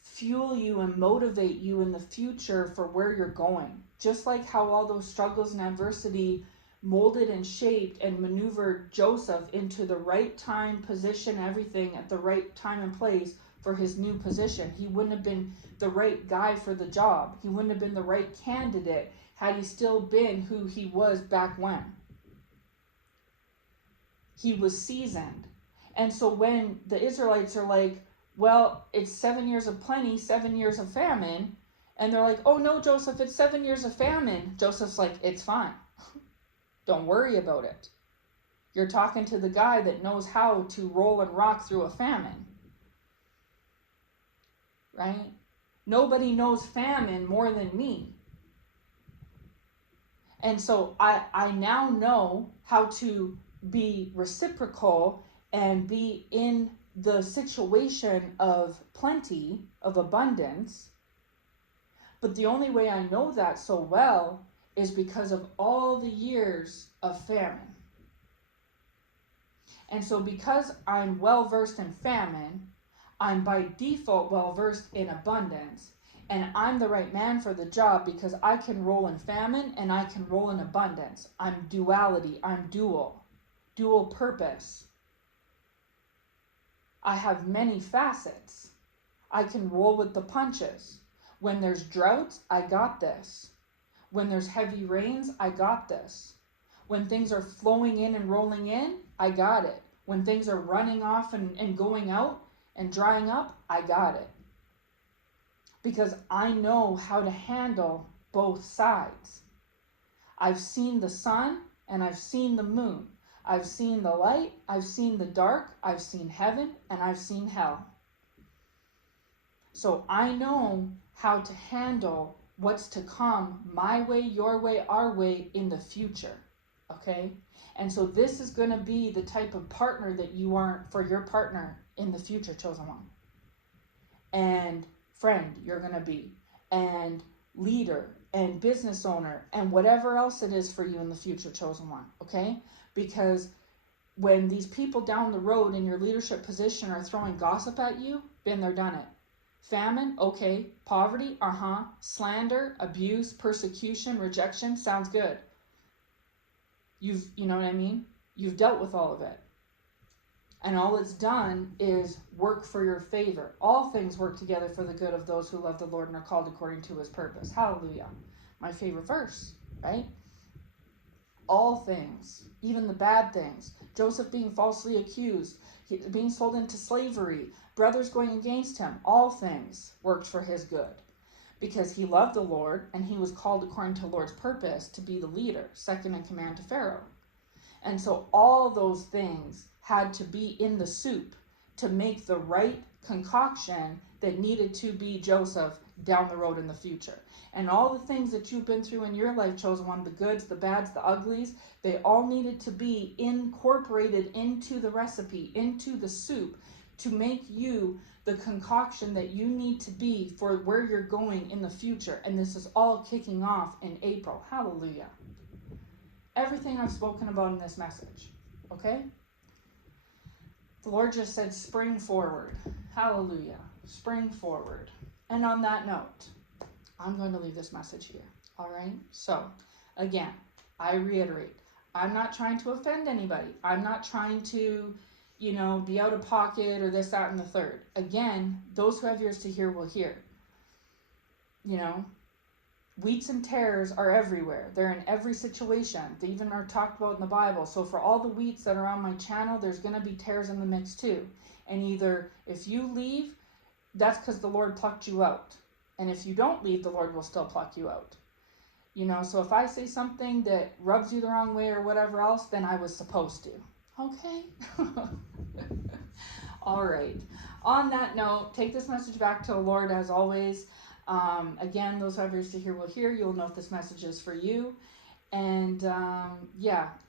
fuel you and motivate you in the future for where you're going. Just like how all those struggles and adversity molded and shaped and maneuvered Joseph into the right time, position, everything at the right time and place for his new position. He wouldn't have been the right guy for the job. He wouldn't have been the right candidate had he still been who he was back when. He was seasoned. And so when the Israelites are like, well, it's 7 years of plenty, 7 years of famine. And they're like, oh no, Joseph, it's 7 years of famine. Joseph's like, it's fine. Don't worry about it. You're talking to the guy that knows how to roll and rock through a famine. Right? Nobody knows famine more than me. And so I now know how to be reciprocal and be in the situation of plenty, of abundance. But the only way I know that so well is because of all the years of famine. And so because I'm well versed in famine, I'm by default well versed in abundance. And I'm the right man for the job because I can roll in famine and I can roll in abundance. I'm duality, I'm dual purpose. I have many facets. I can roll with the punches. When there's droughts, I got this. When there's heavy rains, I got this. When things are flowing in and rolling in, I got it. When things are running off and going out and drying up, I got it. Because I know how to handle both sides. I've seen the sun and I've seen the moon. I've seen the light, I've seen the dark, I've seen heaven, and I've seen hell. So I know how to handle what's to come, my way, your way, our way, in the future, okay? And so this is going to be the type of partner that you are for your partner in the future, chosen one. And friend you're going to be, and leader, and business owner, and whatever else it is for you in the future, chosen one, okay? Because when these people down the road in your leadership position are throwing gossip at you, been there, done it. Famine, okay. Poverty, slander, abuse, persecution, rejection, sounds good. You know what I mean? You've dealt with all of it. And all it's done is work for your favor. All things work together for the good of those who love the Lord and are called according to his purpose. Hallelujah. My favorite verse, right? all things, even the bad things, Joseph being falsely accused, being sold into slavery, brothers going against him, all things worked for his good, because he loved the Lord and he was called according to the Lord's purpose to be the leader, second in command to Pharaoh. And so all those things had to be in the soup to make the right concoction that needed to be Joseph down the road in the future. And all the things that you've been through in your life, chosen one, the goods, the bads, the uglies, they all needed to be incorporated into the recipe, into the soup, to make you the concoction that you need to be for where you're going in the future. And this is all kicking off in April. Hallelujah. Everything I've spoken about in this message, okay? The Lord just said spring forward. Hallelujah. Spring forward. And on that note, I'm going to leave this message here. All right? So, again, I reiterate, I'm not trying to offend anybody. I'm not trying to, be out of pocket or this, that, and the third. Again, those who have ears to hear will hear. Wheats and tares are everywhere. They're in every situation. They even are talked about in the Bible. So for all the wheats that are on my channel, there's going to be tares in the mix too. And either if you leave, that's because the Lord plucked you out. And if you don't leave, the Lord will still pluck you out. So if I say something that rubs you the wrong way or whatever else, then I was supposed to. Okay? All right. On that note, take this message back to the Lord as always. Again, those who have ears to hear will hear. You'll know if this message is for you. And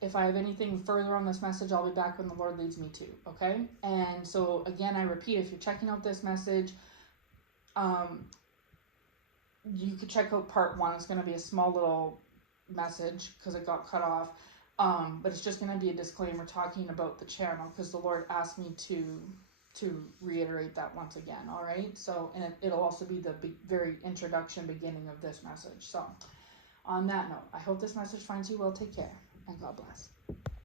if I have anything further on this message, I'll be back when the Lord leads me to. Okay? And so again, I repeat, if you're checking out this message, you could check out part 1. It's going to be a small little message because it got cut off. But it's just going to be a disclaimer talking about the channel because the Lord asked me to reiterate that once again. All right. So, and it'll also be the very introduction beginning of this message. So on that note, I hope this message finds you well. Take care and God bless.